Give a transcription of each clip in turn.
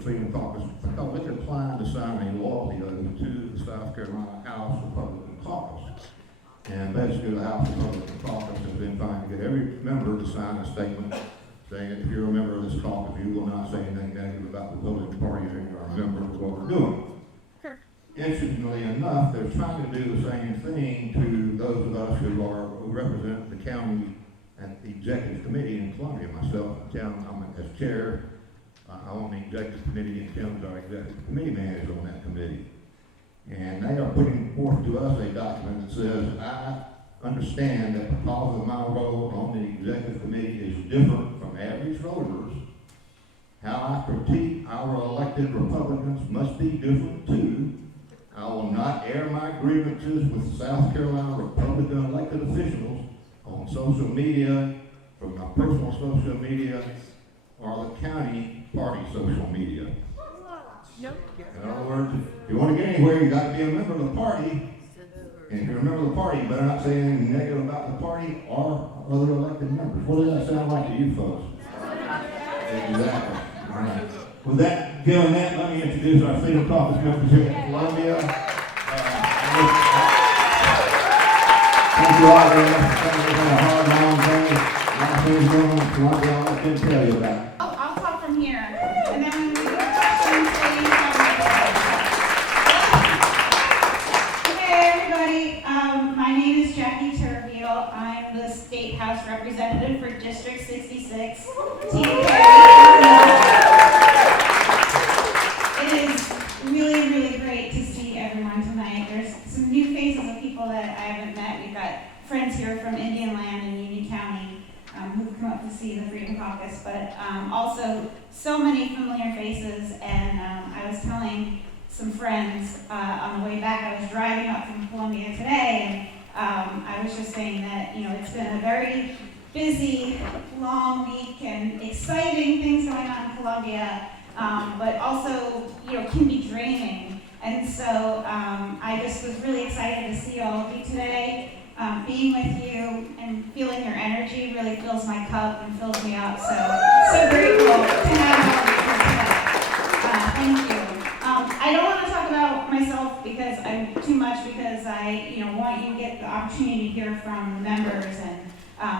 the Freedom Caucus because they declined to sign a loyalty oath to the South Carolina House Republican Caucus. And basically the House Republican Caucus has been trying to get every member to sign a statement saying if you're a member of this caucus, you will not say anything negative about the Republican Party and you are a member of what we're doing. Interestingly enough, they're trying to do the same thing to those of us who represent the county and the executive committee in Columbia. Myself, I'm as chair. I own the executive committee, and Tim's our executive committee manager on that committee. And they are putting forth to us a document that says, I understand that because of my role on the executive committee is different from average voters, how I critique our elected Republicans must be different too. I will not air my grievances with South Carolina Republican elected officials on social media, from my personal social media, or the county party social media. In other words, if you want to get anywhere, you got to be a member of the party. And if you're a member of the party, you better not say anything negative about the party or other elected members. What does that sound like to you folks? Exactly. All right. With that, given that, let me introduce our Freedom Caucus members here in Columbia. Thank you all very much for coming. It's been a hard, long day. A lot of things going on in Columbia I can tell you about. I'll talk from here. And then when we get questions, please. Hey everybody, my name is Jackie Turville. I'm the State House Representative for District 66. It is really, really great to see everyone tonight. There's some new faces of people that I haven't met. We've got friends here from Indian Land and Union County who've come up to see the Freedom Caucus, but also so many familiar faces. And I was telling some friends on the way back, I was driving up from Columbia today, and I was just saying that, you know, it's been a very busy, long week and exciting things going on in Columbia, but also, you know, can be draining. And so I just was really excited to see all of you today. Being with you and feeling your energy really fills my cup and fills me up. So grateful to have all of you here today. Thank you. I don't want to talk about myself because I'm too much, because I, you know, want you to get the opportunity to hear from the members, and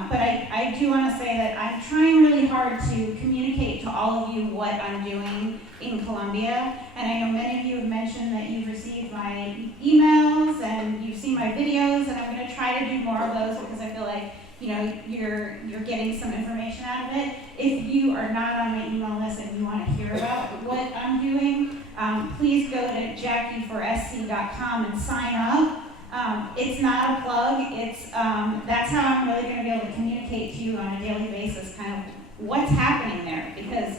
but I do want to say that I'm trying really hard to communicate to all of you what I'm doing in Columbia. And I know many of you have mentioned that you've received my emails and you've seen my videos, and I'm going to try to do more of those because I feel like, you know, you're getting some information out of it. If you are not on my email list and you want to hear about what I'm doing, please go to JackieForSC.com and sign up. It's not a plug. It's that's how I'm really going to be able to communicate to you on a daily basis, kind of what's happening there. Because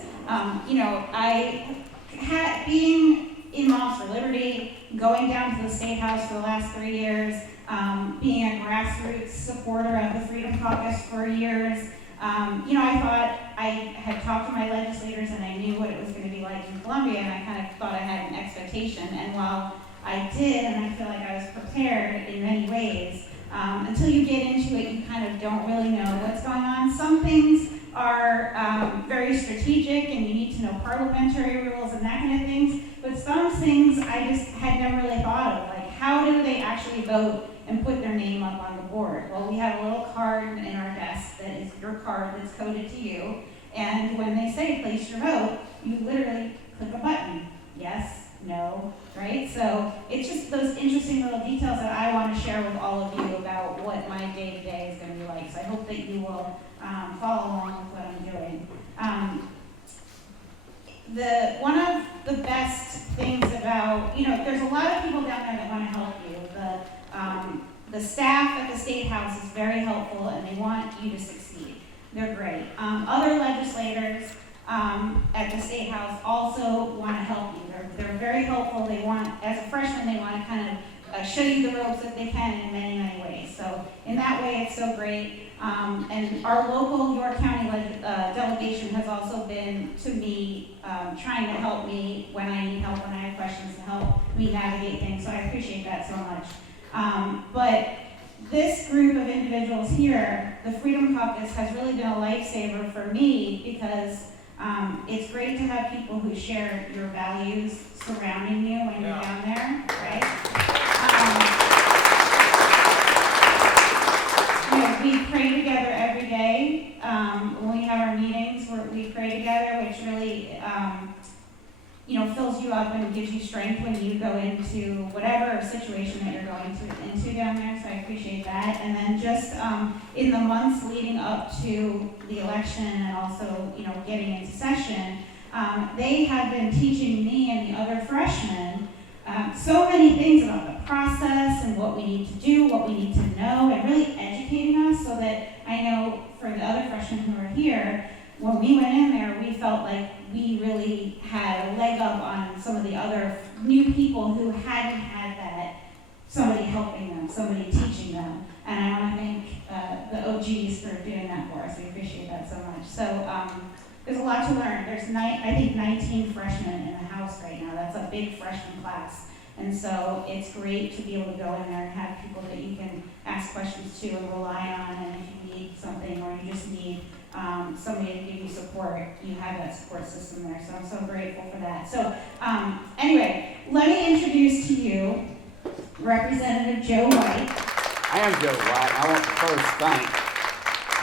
you know, I had being in Moms for Liberty, going down to the State House for the last 3 years, being a grassroots supporter of the Freedom Caucus for years. You know, I thought I had talked to my legislators and I knew what it was going to be like in Columbia, and I kind of thought I had an expectation. And while I did, and I feel like I was prepared in many ways, until you get into it, you kind of don't really know what's going on. Some things are very strategic, and you need to know parliamentary rules and that kind of things. But some things I just had never really thought of, like how do they actually vote and put their name up on the board? Well, we have a little card in our desk that is your card that's coded to you, and when they say place your vote, you literally click a button. Yes, no, right? So it's just those interesting little details that I want to share with all of you about what my day-to-day is going to be like. So I hope that you will follow along with what I'm doing. One of the best things about, you know, there's a lot of people down there that want to help you. The staff at the State House is very helpful, and they want you to succeed. They're great. Other legislators at the State House also want to help you. They're very helpful. They want, as a freshman, they want to kind of show you the ropes if they can in many, many ways. So in that way, it's so great. And our local York County delegation has also been to me, trying to help me when I need help, when I have questions, to help me navigate things. So I appreciate that so much. But this group of individuals here, the Freedom Caucus, has really been a lifesaver for me because It's great to have people who share your values surrounding you when you're down there, right? We pray together every day. When we have our meetings, we pray together, which really, fills you up and gives you strength when you go into whatever situation that you're going into down there. So I appreciate that. And then just in the months leading up to the election and also, getting into session, they have been teaching me and the other freshmen so many things about the process and what we need to do, what we need to know, and really educating us so that I know for the other freshmen who are here, when we went in there, we felt like we really had a leg up on some of the other new people who hadn't had that, somebody helping them, somebody teaching them. And I want to thank the OGs for doing that for us. We appreciate that so much. So there's a lot to learn. There's I think 19 freshmen in the house right now. That's a big freshman class. And so it's great to be able to go in there and have people that you can ask questions to and rely on. And if you need something or you just need somebody to give you support, you have that support system there. So I'm so grateful for that. So anyway, let me introduce to you Representative Joe White. I am Joe White. I want to first thank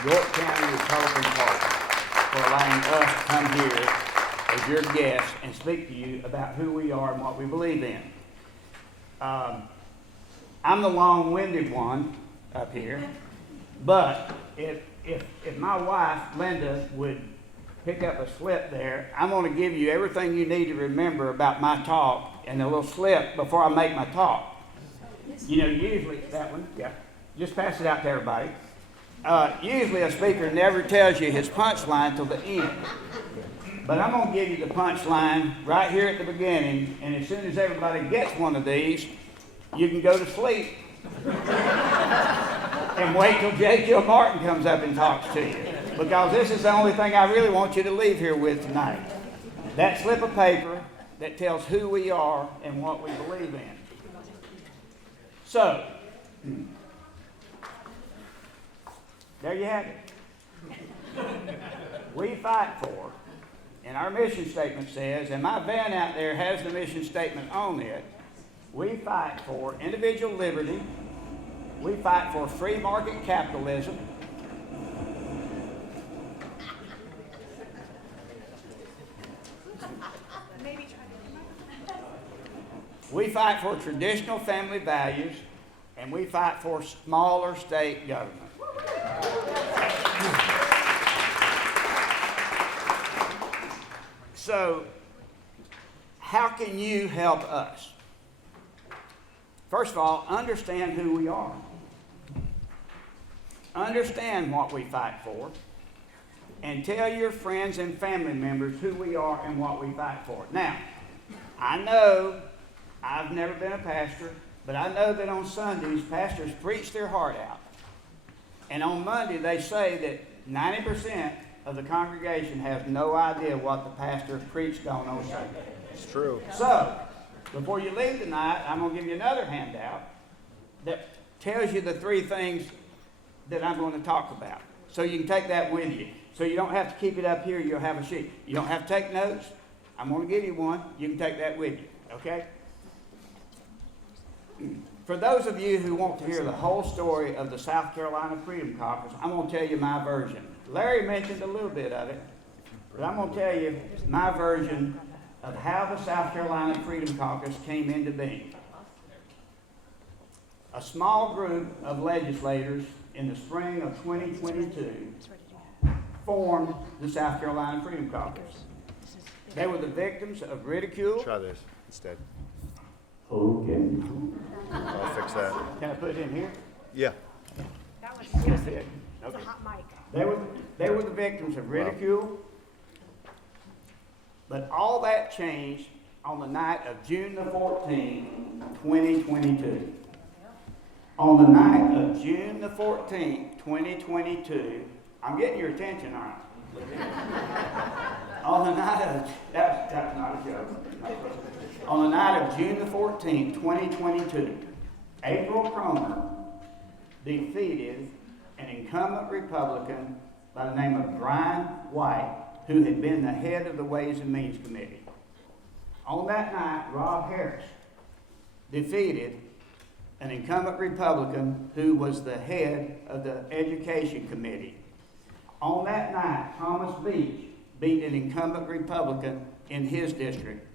York County Republican Party for allowing us to come here as your guests and speak to you about who we are and what we believe in. I'm the long-winded one up here, but if my wife, Linda, would pick up a slip there, I'm going to give you everything you need to remember about my talk and a little slip before I make my talk. Usually, that one, yeah, just pass it out to everybody. Usually a speaker never tells you his punchline till the end. But I'm going to give you the punchline right here at the beginning, and as soon as everybody gets one of these, you can go to sleep. And wait till J. Kill Martin comes up and talks to you. Because this is the only thing I really want you to leave here with tonight. That slip of paper that tells who we are and what we believe in. So, there you have it. We fight for, and our mission statement says, and my van out there has the mission statement on it, we fight for individual liberty, we fight for free market capitalism, we fight for traditional family values, and we fight for smaller state government. So, how can you help us? First of all, understand who we are. Understand what we fight for. And tell your friends and family members who we are and what we fight for. Now, I know I've never been a pastor, but I know that on Sundays, pastors preach their heart out. And on Monday, they say that 90% of the congregation has no idea what the pastor preached on Sunday. It's true. So, before you leave tonight, I'm going to give you another handout that tells you the three things that I'm going to talk about. So you can take that with you. So you don't have to keep it up here, you'll have a sheet. You don't have to take notes. I'm going to give you one. You can take that with you, okay? For those of you who want to hear the whole story of the South Carolina Freedom Caucus, I'm going to tell you my version. Larry mentioned a little bit of it, but I'm going to tell you my version of how the South Carolina Freedom Caucus came into being. A small group of legislators in the spring of 2022 formed the South Carolina Freedom Caucus. They were the victims of ridicule. Try this instead. Okay. I'll fix that. Can I put it in here? Yeah. That's it. Okay. They were the victims of ridicule. But all that changed on the night of June the 14th, 2022. On the night of June the 14th, 2022, I'm getting your attention, aren't I? On the night of, that's not a joke. On the night of June the 14th, 2022, April Cromer defeated an incumbent Republican by the name of Brian White who had been the head of the Ways and Means Committee. On that night, Rob Harris defeated an incumbent Republican who was the head of the Education Committee. On that night, Thomas Beach beat an incumbent Republican in his district.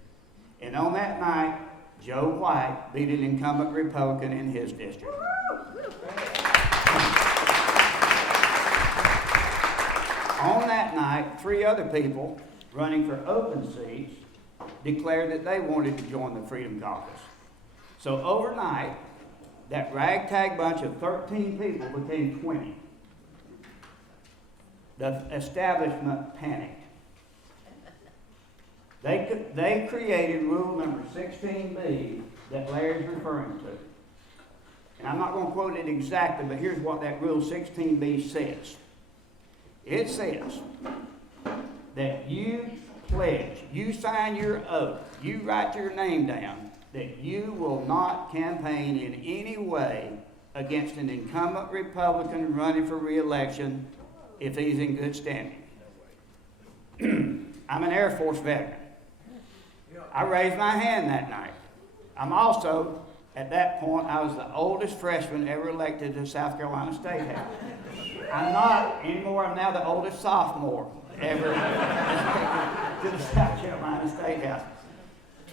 And on that night, Joe White beat an incumbent Republican in his district. On that night, 3 other people running for open seats declared that they wanted to join the Freedom Caucus. So overnight, that ragtag bunch of 13 people became 20. The establishment panicked. They created rule number 16B that Larry's referring to. And I'm not going to quote it exactly, but here's what that rule 16B says. It says that you pledge, you sign your oath, you write your name down, that you will not campaign in any way against an incumbent Republican running for re-election if he's in good standing. I'm an Air Force veteran. I raised my hand that night. I'm also, at that point, I was the oldest freshman ever elected to South Carolina State House. I'm not anymore, I'm now the oldest sophomore ever elected to the South Carolina State House.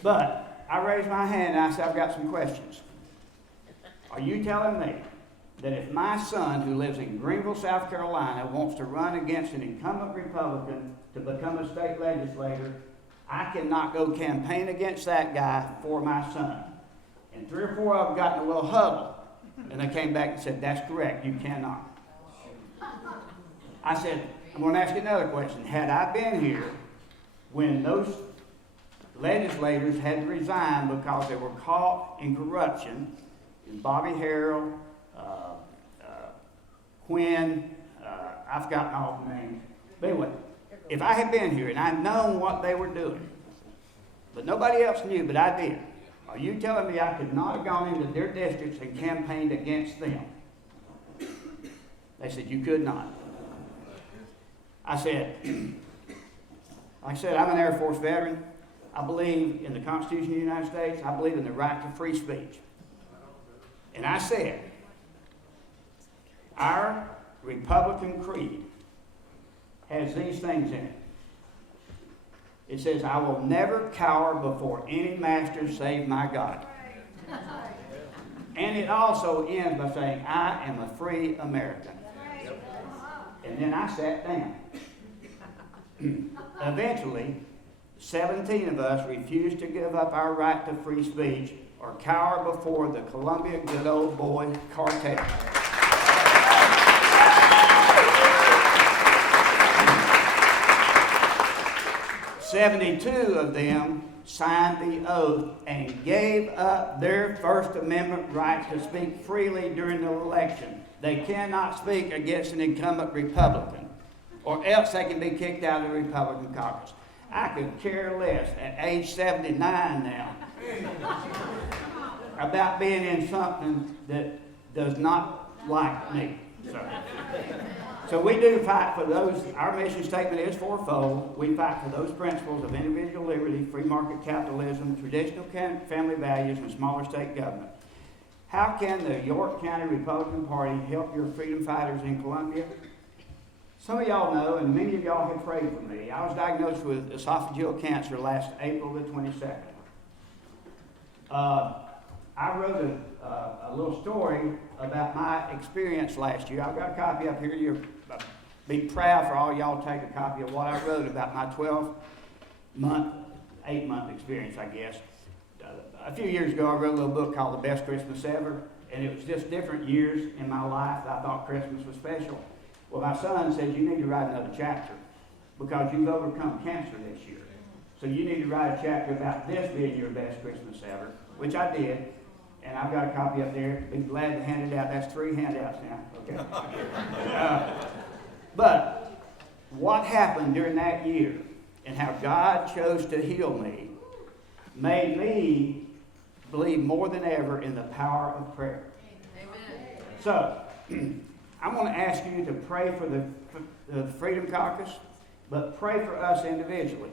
But I raised my hand and I said, I've got some questions. Are you telling me that if my son, who lives in Greenville, South Carolina, wants to run against an incumbent Republican to become a state legislator, I cannot go campaign against that guy for my son? And 3 or 4 of them got in a little huddle, and they came back and said, that's correct, you cannot. I said, I'm going to ask you another question. Had I been here when those legislators had to resign because they were caught in corruption, and Bobby Harrell, Quinn, I've forgotten all the names. But anyway, if I had been here and I'd known what they were doing, but nobody else knew, but I did, are you telling me I could not have gone into their districts and campaigned against them? They said, you could not. I said, like I said, I'm an Air Force veteran. I believe in the Constitution of the United States. I believe in the right to free speech. And I said, our Republican creed has these things in it. It says, I will never cower before any master save my God. And it also ends by saying, I am a free American. And then I sat down. Eventually, 17 of us refused to give up our right to free speech or cower before the Columbia good old boy cartel. 72 of them signed the oath and gave up their First Amendment right to speak freely during the election. They cannot speak against an incumbent Republican, or else they can be kicked out of the Republican caucus. I could care less at age 79 now about being in something that does not like me. So we do fight for those. Our mission statement is fourfold. We fight for those principles of individual liberty, free market capitalism, traditional family values, and smaller state government. How can the York County Republican Party help your freedom fighters in Columbia? Some of y'all know, and many of y'all have prayed for me. I was diagnosed with esophageal cancer last April the 22nd. I wrote a little story about my experience last year. I've got a copy up here. You'll be proud for all y'all to take a copy of what I wrote about my 12-month, 8-month experience, I guess. A few years ago, I wrote a little book called The Best Christmas Ever, and it was just different years in my life that I thought Christmas was special. Well, my son said, you need to write another chapter because you've overcome cancer this year. So you need to write a chapter about this being your best Christmas ever, which I did. And I've got a copy up there. Be glad to hand it out. That's 3 handouts now. Okay. But what happened during that year and how God chose to heal me made me believe more than ever in the power of prayer. Amen. So I'm going to ask you to pray for the Freedom Caucus. but pray for us individually.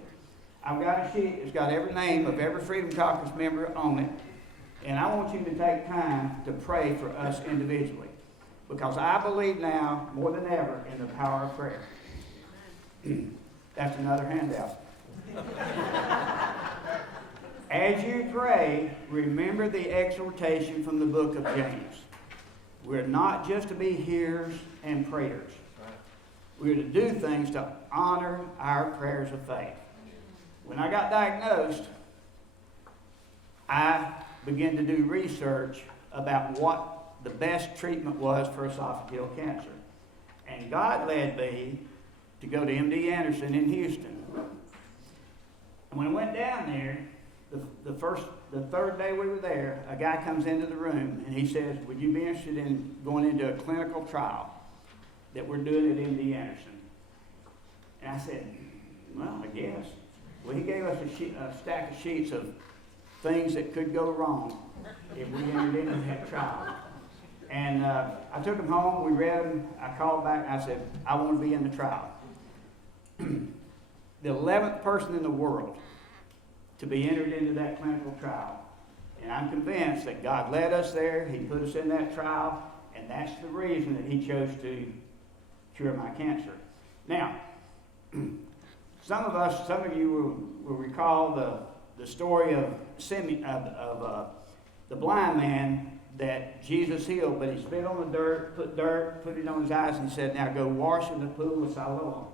I've got a sheet that's got every name of every Freedom Caucus member on it, and I want you to take time to pray for us individually, because I believe now more than ever in the power of prayer. That's another handout. As you pray, remember the exhortation from the book of James. We're not just to be hearers and prayers. We're to do things to honor our prayers of faith. When I got diagnosed, I began to do research about what the best treatment was for esophageal cancer. And God led me to go to MD Anderson in Houston. And when I went down there, the third day we were there, a guy comes into the room and he says, would you be interested in going into a clinical trial that we're doing at MD Anderson? And I said, well, I guess. Well, he gave us a stack of sheets of things that could go wrong if we entered into that trial. And I took them home, we read them, I called back and I said, I want to be in the trial. The 11th person in the world to be entered into that clinical trial. And I'm convinced that God led us there, He put us in that trial, and that's the reason that He chose to cure my cancer. Now, some of you will recall the story of the blind man that Jesus healed, but he spit on the dirt, put it on his eyes, and he said, now go wash in the pool of Siloam.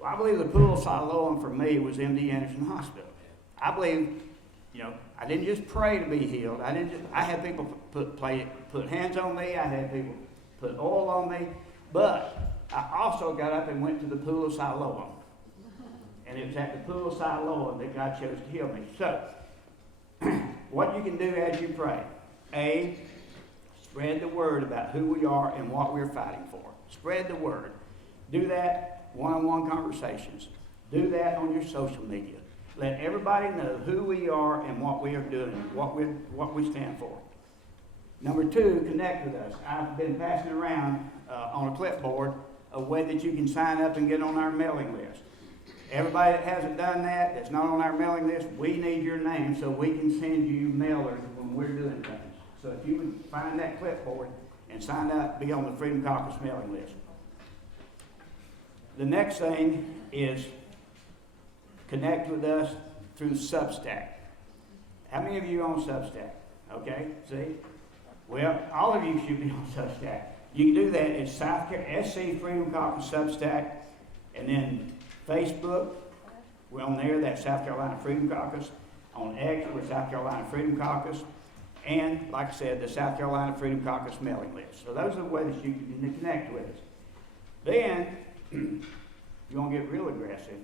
Well, I believe the pool of Siloam for me was MD Anderson Hospital. I believe, I didn't just pray to be healed. I had people put hands on me. I had people put oil on me. But I also got up and went to the pool of Siloam. And it was at the pool of Siloam that God chose to heal me. So, what you can do as you pray. A, spread the word about who we are and what we're fighting for. Spread the word. Do that one-on-one conversations. Do that on your social media. Let everybody know who we are and what we are doing, what we stand for. Number 2, connect with us. I've been passing around on a clipboard a way that you can sign up and get on our mailing list. Everybody that hasn't done that, that's not on our mailing list, we need your name so we can send you mailers when we're doing things. So if you would find that clipboard and sign up, be on the Freedom Caucus mailing list. The next thing is connect with us through Substack. How many of you are on Substack? Okay, see? Well, all of you should be on Substack. You can do that at SC Freedom Caucus Substack, and then Facebook, we're on there, that's South Carolina Freedom Caucus. On X, we're South Carolina Freedom Caucus. And, like I said, the South Carolina Freedom Caucus mailing list. So those are the ways you can connect with us. Then, you want to get real aggressive,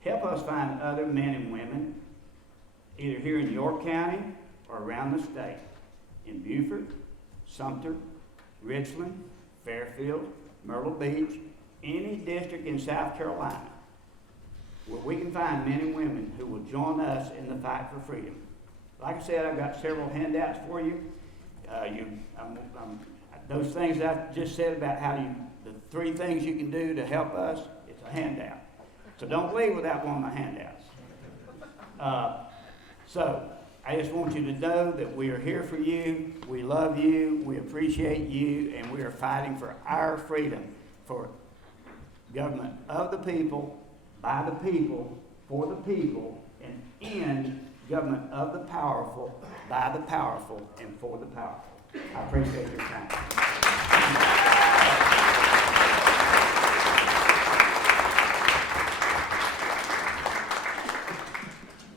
help us find other men and women, either here in York County or around the state, in Beaufort, Sumter, Richland, Fairfield, Myrtle Beach, any district in South Carolina where we can find men and women who will join us in the fight for freedom. Like I said, I've got several handouts for you. Those things that I just said about the 3 things you can do to help us, it's a handout. So don't leave without one of my handouts. So I just want you to know that we are here for you, we love you, we appreciate you, and we are fighting for our freedom, for government of the people, by the people, for the people, and in government of the powerful, by the powerful, and for the powerful. I appreciate your time.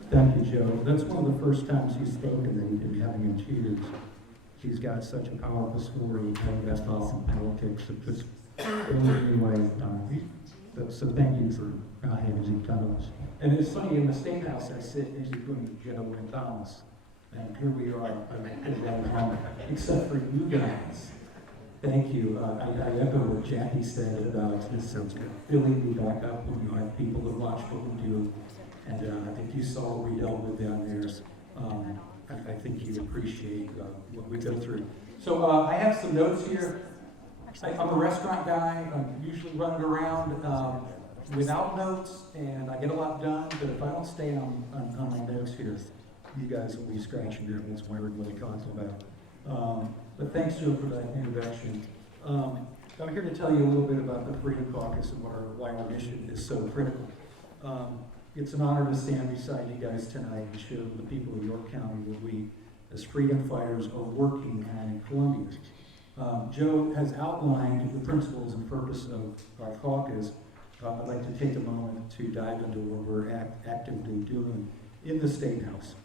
Thank you, Joe. That's one of the first times he's spoken and having in tears. He's got such a powerful story and that's awesome politics. It just anyway, so thank you for having me come. And it's funny, in the State House I sit next to Joe and Thomas. And here we are, except for you guys. Thank you. I echo what Jackie said about this filling me back up when you have people that watch what we do. And I think you saw what we dealt with down there. I think you appreciate what we go through. So I have some notes here. I'm a restaurant guy. I'm usually running around. without notes, and I get a lot done, but if I don't stay on my notes here, you guys will be scratching your heads wondering what I'm talking about. But thanks, Joe, for that introduction. I'm here to tell you a little bit about the Freedom Caucus and why our mission is so critical. It's an honor to stand beside you guys tonight and show the people of York County what we, as freedom fighters, are working on in Columbia. Joe has outlined the principles and purpose of our caucus. I'd like to take a moment to dive into what we're actively doing in the State House.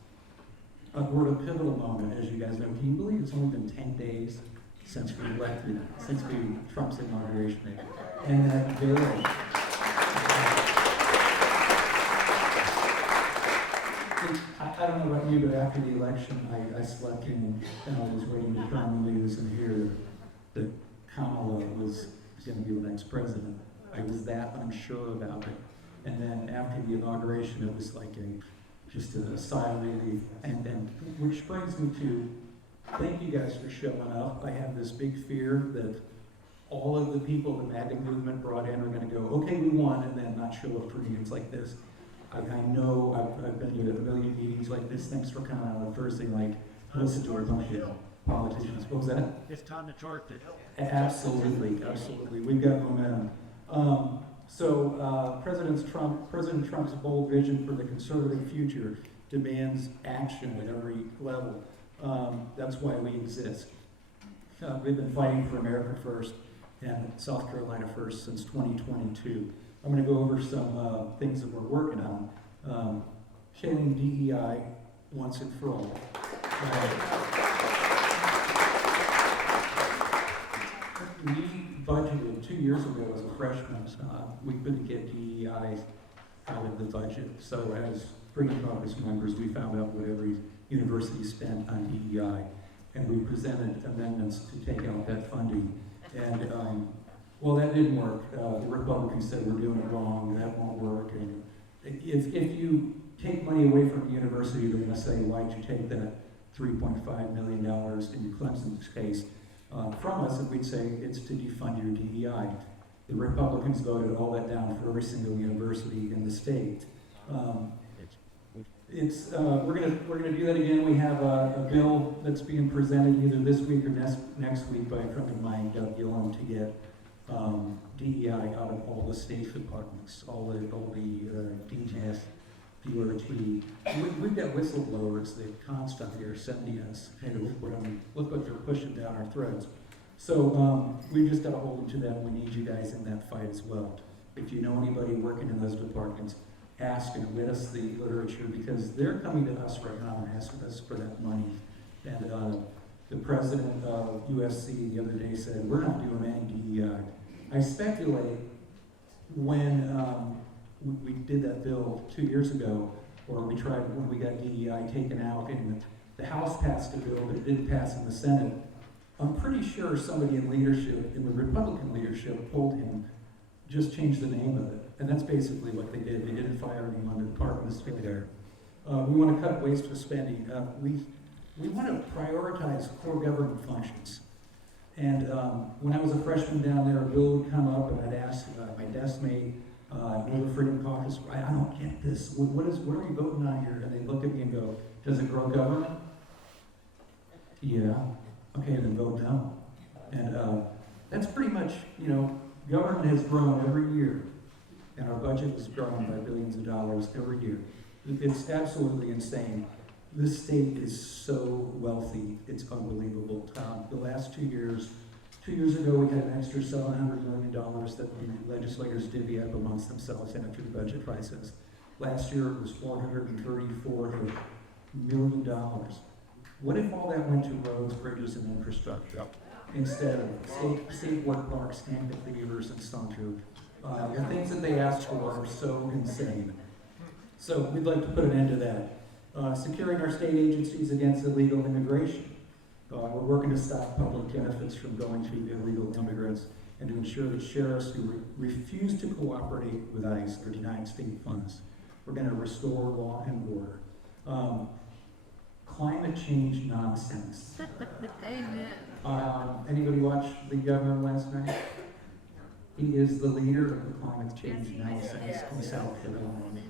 We're at a pivotal moment, as you guys know. Can you believe it's only been 10 days since Trump's inauguration? And that bill, I don't know about you, but after the election, I slept in and I was waiting to turn the news and hear that Kamala was going to be the next president. I was that unsure about it. And then after the inauguration, it was like just a sigh of relief. And which brings me to thank you guys for showing up. I have this big fear that all of the people the MAGA movement brought in are going to go, okay, we won, and then not show up for meetings like this. I know I've been to a million meetings like this. Thanks for coming out on Thursday night. Listen to our bunch of politicians. What was that? It's time to chart it. Absolutely, absolutely. We've got momentum. President Trump's bold vision for the conservative future demands action at every level. That's why we exist. We've been fighting for America first and South Carolina first since 2022. I'm going to go over some things that we're working on. Killing DEI once and for all. We budgeted 2 years ago as a freshman. We couldn't get DEI out of the budget. So as Freedom Caucus members, we found out what every university spent on DEI. And we presented amendments to take out that funding. And well, that didn't work. The Republicans said we're doing it wrong, that won't work. And if you take money away from the university, they're going to say, why'd you take that $3.5 million in Clemson's case from us? And we'd say, it's to defund your DEI. The Republicans voted all that down for every single university in the state. We're gonna do that again. We have a bill that's being presented either this week or next week by a friend of mine, Doug Gillum, to get DEI out of all the state departments, all the DTS, DRT. We've got whistleblowers that constantly are sending us, hey, look what they're pushing down our throats. So we've just got to hold them to that. We need you guys in that fight as well. If you know anybody working in those departments, ask and get us the literature, because they're coming to us right now and asking us for that money. And the president of USC the other day said, we're not doing any DEI. I speculate when we did that bill 2 years ago, or when we got DEI taken out, and the House passed a bill, but it didn't pass in the Senate. I'm pretty sure somebody in leadership, in the Republican leadership, told him, just change the name of it. And that's basically what they did. They didn't fire him on the Department of State there. We want to cut wasteful spending. We want to prioritize core government functions. And when I was a freshman down there, a bill would come up, and I'd ask my desk mate, the Freedom Caucus, I don't get this. What are we voting on here? And they look at me and go, does it grow government? Yeah. Okay, then vote no. And that's pretty much, government has grown every year. And our budget has grown by billions of dollars every year. It's absolutely insane. This state is so wealthy, it's unbelievable. The last 2 years ago, we had an extra $700 million that the legislators divvy up amongst themselves after the budget process. Last year, it was $434 million. What if all that went to roads, bridges, and infrastructure? Instead of state work parks, amphitheaters, and Stontrue. The things that they asked for are so insane. So we'd like to put an end to that. Securing our state agencies against illegal immigration. We're working to stop public benefits from going to illegal immigrants and to ensure that sheriffs who refuse to cooperate with ICE are denied state funds. We're going to restore law and order. Climate change nonsense. Amen. Anybody watch the governor last night? He is the leader of the climate change analysis in South Carolina.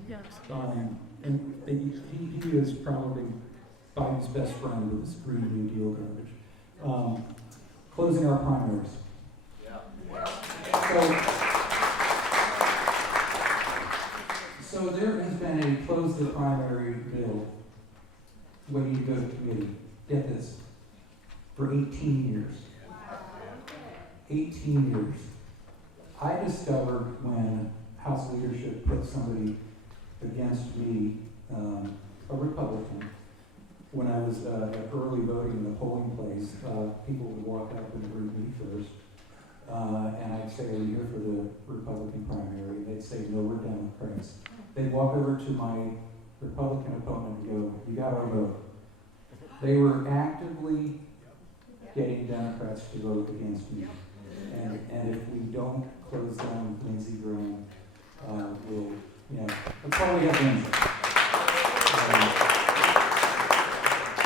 And he is probably Biden's best friend with this Green New Deal garbage. Closing our primaries. So there has been a close the primary bill when you go to committee. Get this, for 18 years. 18 years. I discovered when House leadership put somebody against me, a Republican, when I was at early voting in the polling place, people would walk up and greet me first. And I'd say, are you here for the Republican primary? They'd say, no, we're Democrats. They'd walk over to my Republican opponent and go, you got our vote. They were actively getting Democrats to vote against me. And if we don't close down Lindsey Graham, we'll, that's all we have to answer.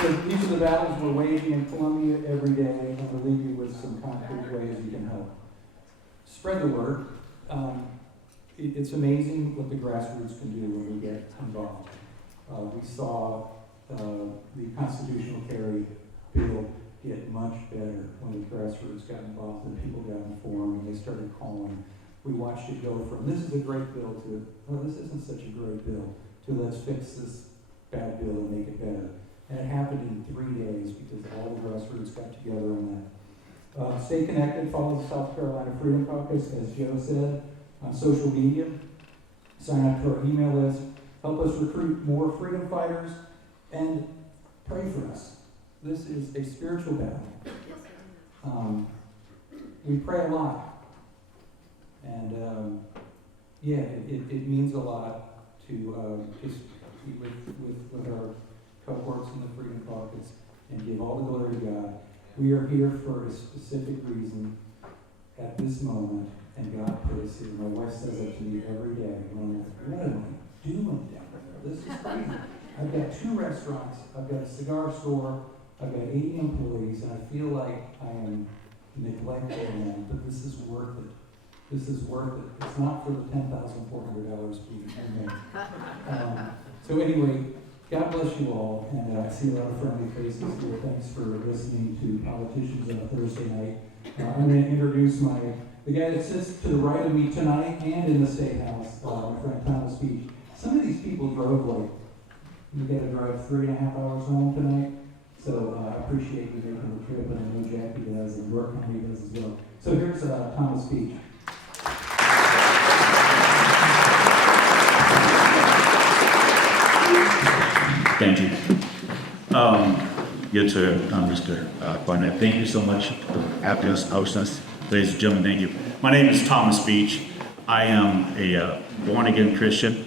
So these are the battles we're waging in Columbia every day, and we'll leave you with some concrete ways you can help. Spread the word. It's amazing what the grassroots can do when we get involved. We saw the constitutional carry bill get much better when the grassroots got involved and people got informed and they started calling. We watched it go from, this is a great bill, to, oh, this isn't such a great bill, to let's fix this bad bill and make it better. And it happened in 3 days because all the grassroots got together on that. Stay connected, follow the South Carolina Freedom Caucus, as Joe said, on social media. Sign up to our email list. Help us recruit more freedom fighters and pray for us. This is a spiritual battle. We pray a lot. And it means a lot to just be with our cohorts in the Freedom Caucus and give all the glory to God. We are here for a specific reason at this moment, and God put us here. My wife says that to me every day. When I'm like, what am I doing down there? This is crazy. I've got 2 restaurants, I've got a cigar store, I've got 80 employees, and I feel like I am neglected them, but this is worth it. This is worth it. It's not for the $10,400 we make. So anyway, God bless you all, and I see a lot of friendly faces here. Thanks for listening to politicians on a Thursday night. I'm going to introduce the guy that sits to the right of me tonight and in the State House, my friend Thomas Beach. Some of these people drove like, you got to drive 3.5 hours home tonight. So I appreciate you making the trip, and I know Jackie does, and York County does as well. So here's Thomas Beach. Thank you. Good sir, Mr. Barnett. Thank you so much for having us, hosting us. Ladies and gentlemen, thank you. My name is Thomas Beach. I am a born-again Christian,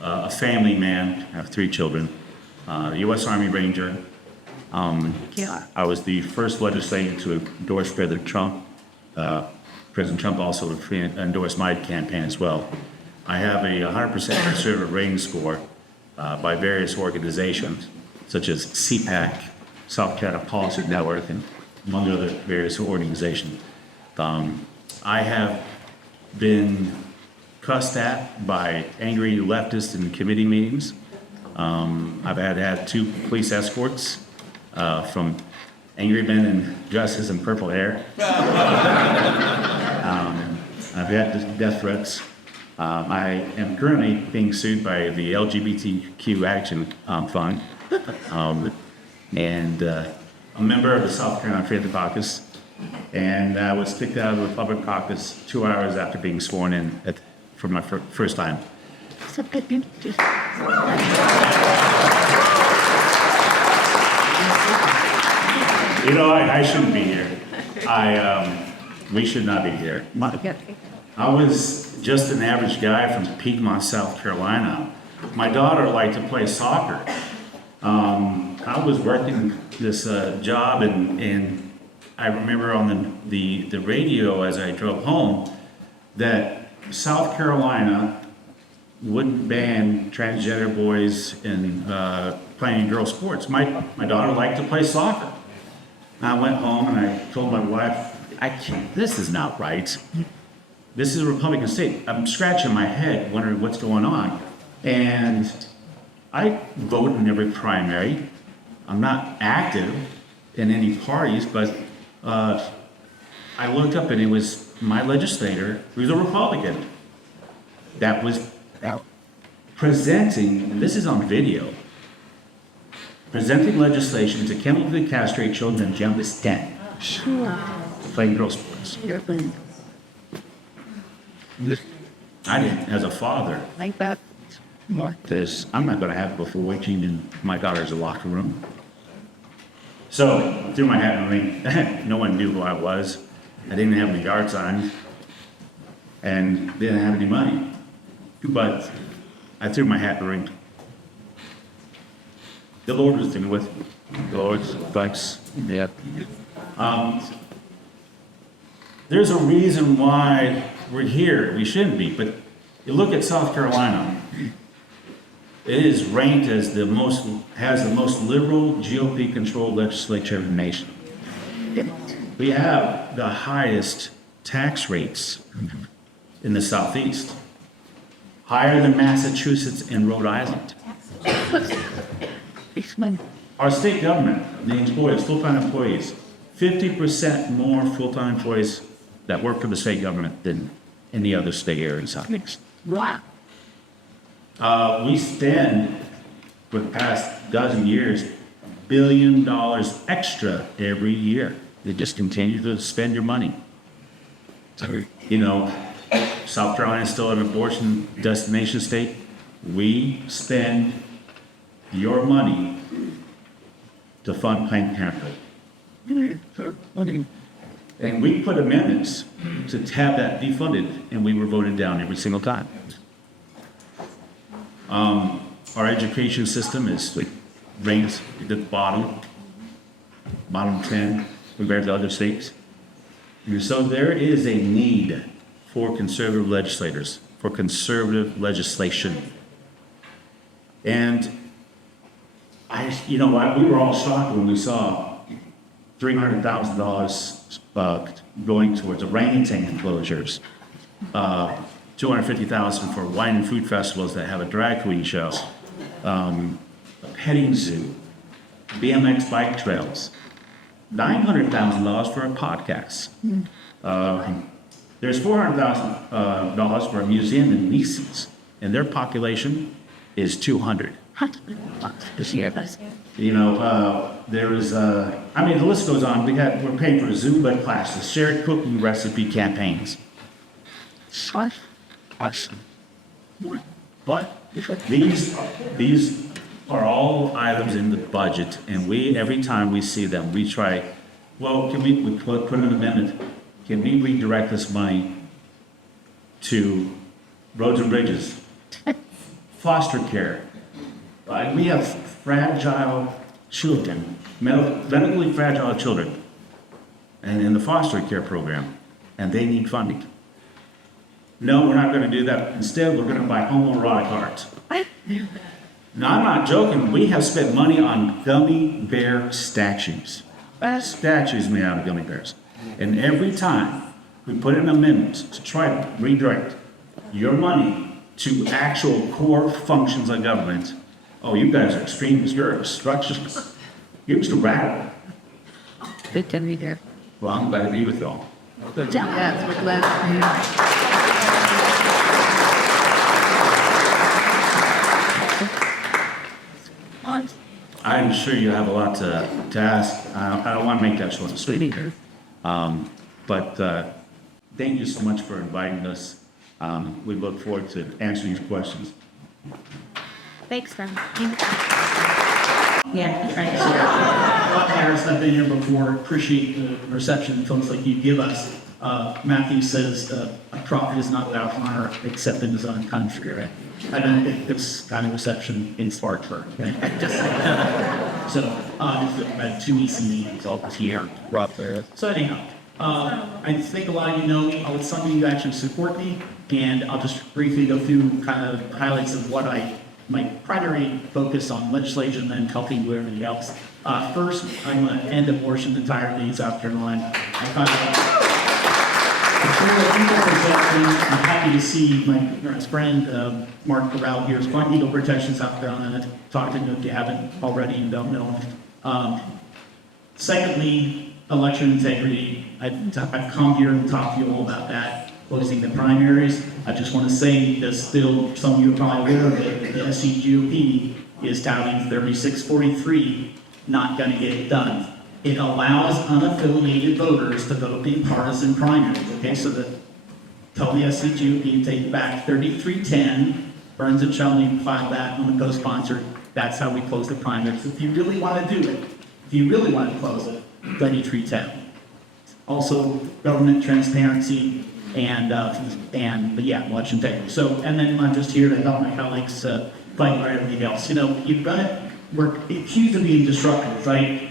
a family man. I have 3 children, a U.S. Army Ranger. I was the first legislator to endorse President Trump. President Trump also endorsed my campaign as well. I have a 100% conservative rating score by various organizations, such as CPAC, South Carolina Policy Network, and among other various organizations. I have been cussed at by angry leftists in committee meetings. I've had 2 police escorts from angry men in dresses and purple hair. I've had death threats. I am currently being sued by the LGBTQ Action Fund, and a member of the South Carolina Freedom Caucus, and I was kicked out of the Republican Caucus 2 hours after being sworn in for my first time. You know, I shouldn't be here. We should not be here. I was just an average guy from Piedmont, South Carolina. My daughter liked to play soccer. I was working this job, and I remember on the radio as I drove home that South Carolina wouldn't ban transgender boys in playing girl sports. My daughter liked to play soccer. I went home and I told my wife, this is not right. this is a Republican state. I'm scratching my head wondering what's going on. And I vote in every primary. I'm not active in any parties, but I looked up and it was my legislator, who's a Republican, that was presenting, and this is on video, presenting legislation to chemically castrate children young as 10. Sure. Playing girl sports. I didn't, as a father, Like that. this, I'm not gonna have it before waiting in my daughter's locker room. So, threw my hat in the ring. No one knew who I was. I didn't have any yard signs and didn't have any money. But I threw my hat in the ring. The Lord was there with me. The Lord's thanks. Yeah. There's a reason why we're here. We shouldn't be, but you look at South Carolina. It is ranked as has the most liberal GOP-controlled legislature in the nation. We have the highest tax rates in the Southeast, higher than Massachusetts and Rhode Island. Our state government, the employees, full-time employees, 50% more full-time employees that work for the state government than any other state area in Southeast. Wow. We spend, for the past dozen years, $1 billion extra every year. They just continue to spend your money. You know, South Carolina is still an abortion destination state. We spend your money to fund Planned Parenthood. And we put amendments to have that defunded, and we were voted down every single time. Our education system is ranked at the bottom 10 compared to other states. And so there is a need for conservative legislators, for conservative legislation. And we were all shocked when we saw $300,000 going towards orangutan enclosures, $250,000 for wine and food festivals that have a drag queen show, a petting zoo, BMX bike trails, $900,000 for a podcast. There's $400,000 for a museum in Nice, and their population is 200. There is, the list goes on. We're paying for Zumba classes, shared cooking recipe campaigns. Awesome. But these are all items in the budget, and every time we see them, we try, can we put an amendment? Can we redirect this money to roads and bridges, foster care? We have fragile children, medically fragile children, and in the foster care program, and they need funding. No, we're not going to do that. Instead, we're going to buy homoerotic art. Now, I'm not joking. We have spent money on gummy bear statues. Statues made out of gummy bears. And every time we put an amendment to try to redirect your money to actual core functions of government, you guys are extremists. You're obstructionists. You're just a radical. Well, I'm glad to be with y'all. Yeah, we're glad. I'm sure you have a lot to ask. I don't want to make that short and sweet. But thank you so much for inviting us. We look forward to answering your questions. Thanks, Graham. Yeah, right. Harris, I've been here before. Appreciate the reception folks like you give us. Matthew says a prophet is not without honor except in his own country. Right? I don't think this kind of reception in Spartanburg. Right? So I've had 2 EC meetings all this year. So anyhow, I think a lot of you know me. It's something you actually support me, and I'll just briefly go through kind of highlights of what my primary focus on legislation and then helping with everything else. First, I'm going to end abortion entirely in South Carolina. I I'm happy to see my friend, Mark Corral here, is Front Eagle Protection South Carolina. Talk to him if you haven't already and don't know. Secondly, election integrity. I've come here and talked to you all about that, closing the primaries. I just want to say that still, some of you are probably aware of it, the SC GOP is touting 3643, not going to get it done. It allows unaffiliated voters to vote in partisan primaries, okay? So tell the SC GOP, take back 3310, Burns and Shelley filed that on the co-sponsor. That's how we close the primaries. If you really want to do it, if you really want to close it, 3310. Also, government transparency and yeah, election integrity. So, and then I'm just here to help my colleagues fight for everything else. You know, you've got it. We're accused of being disruptors, right?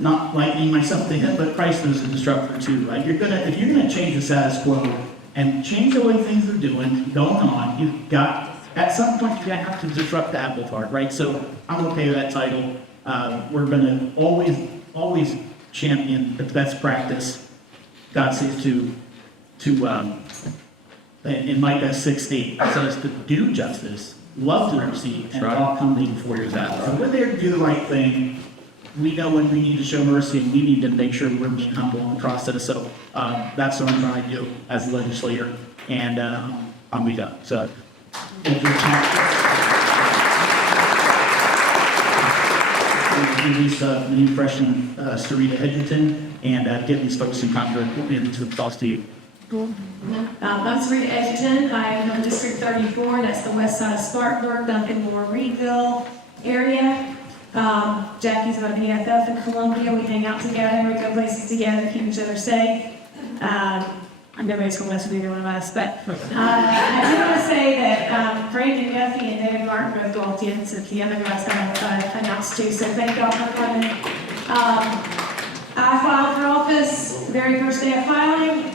Not likening myself to him, but Christ is a disruptor too, right? If you're gonna change the status quo and change the way things are going on, you've got, at some point, you're gonna have to disrupt the apple cart, right? So I'm okay with that title. We're gonna always champion the best practice. God says in Micah 6:8, it says to do justice, love to mercy, and all come leading 4 years out. So we're there to do the right thing. We know when we need to show mercy, and we need to make sure we're being humble in the process. So that's what I'm trying to do as a legislator, and I'll be done. So thank you. Release the new freshman Sarita Edgerton, and get these folks in contact into the thoughts to you. I'm Sarita Edgerton. I am in District 34. That's the west side of Spartanburg, Duncanmore, Reedville area. Jackie's on PFF in Columbia. We hang out together, we go places together, keep each other safe. Nobody's going to listen to either one of us, but I do want to say that Brandon Guffey and David Martin both walked in, so the other guys got announced too, so thank y'all for coming. I filed for office the very first day of filing.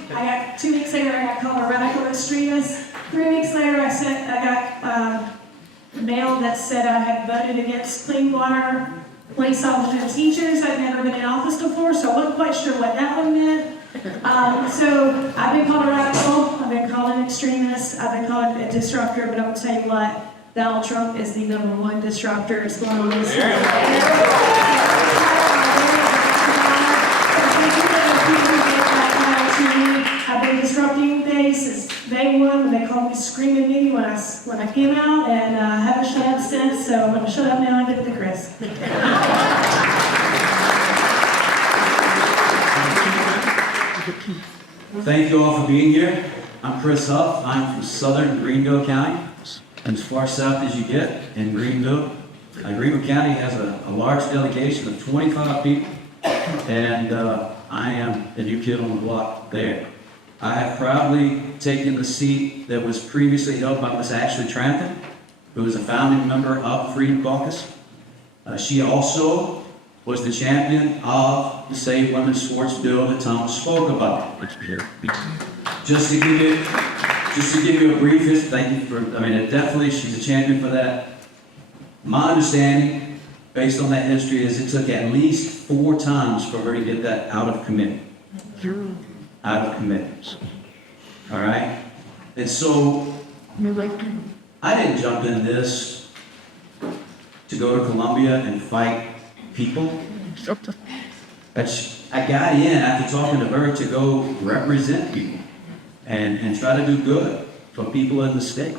2 weeks later, I got called a radical extremist. 3 weeks later, I got mail that said I had voted against clean water, police officers, and teachers. I'd never been in office before, so I wasn't quite sure what that one meant. So I've been called a radical, I've been called an extremist, I've been called a disruptor, but I'll tell you what, Donald Trump is the #1 disruptor as well. I've been disrupting things since day one when they called me screaming at me when I came out, and I haven't shut up since, so I'm going to shut up now and give it to Chris. Thank you all for being here. I'm Chris Huff. I'm from southern Greenville County, and as far south as you get in Greenville. Greenville County has a large delegation of 25 people, and I am the new kid on the block there. I have proudly taken the seat that was previously held by Miss Ashley Trantham, who is a founding member of the Freedom Caucus. She also was the champion of the Save Women's Sports bill that Thomas spoke about. Just to give you a brief history, thank you for, definitely she's a champion for that. My understanding, based on that history, is it took at least 4 times for her to get that out of committee. Out of commitments. All right? And so, I didn't jump in this to go to Columbia and fight people. I got in after talking to her to go represent people and try to do good for people in the state.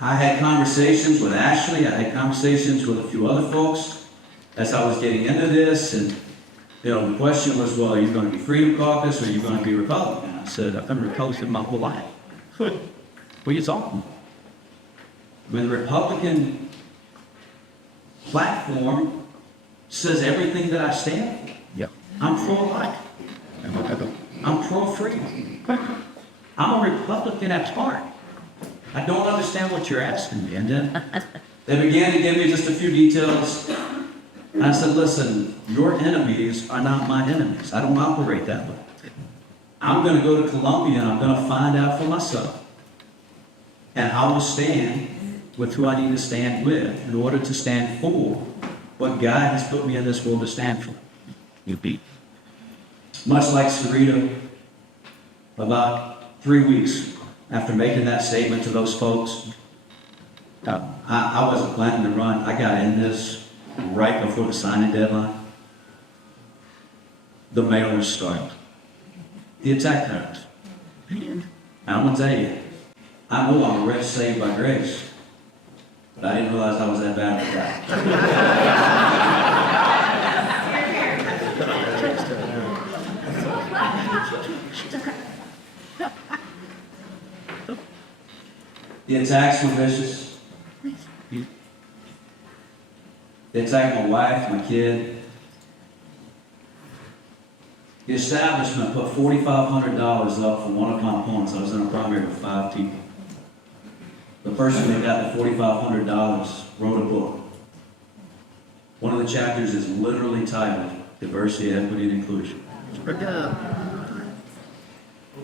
I had conversations with Ashley, I had conversations with a few other folks as I was getting into this, and the question was, well, are you going to be Freedom Caucus or are you going to be Republican? I said, I've been Republican my whole life. What are you talking? When the Republican platform says everything that I stand for. Yeah. I'm pro-life. I'm pro-freedom. I'm a Republican at heart. I don't understand what you're asking me. And then they began to give me just a few details. And I said, listen, your enemies are not my enemies. I don't operate that way. I'm going to go to Columbia and I'm going to find out for myself. And I will stand with who I need to stand with in order to stand for what God has put me in this world to stand for. You beat. Much like Sarita, About 3 weeks after making that statement to those folks, I wasn't planning to run. I got in this right before the signing deadline. The mailers started. The attack occurred. And I'm gonna tell you, I know I'm a wretch saved by grace, but I didn't realize I was that bad with that. The attacks were vicious. They attacked my wife, my kid. The establishment put $4,500 up for one of my opponents. I was in a primary with 5 people. The person that got the $4,500 wrote a book. One of the chapters is literally titled Diversity, Equity, and Inclusion.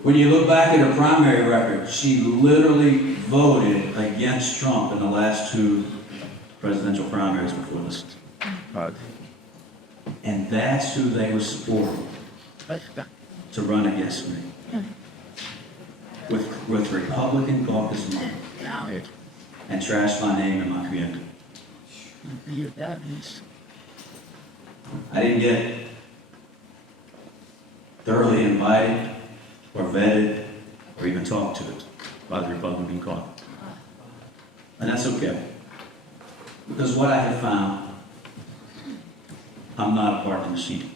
When you look back at her primary record, she literally voted against Trump in the last 2 presidential primaries before this. And that's who they were supporting to run against me. With Republican caucus money. And trash my name in my community. I didn't get thoroughly invited or vetted or even talked to by the Republican caucus. And that's okay. Because what I have found, I'm not a part of the machine.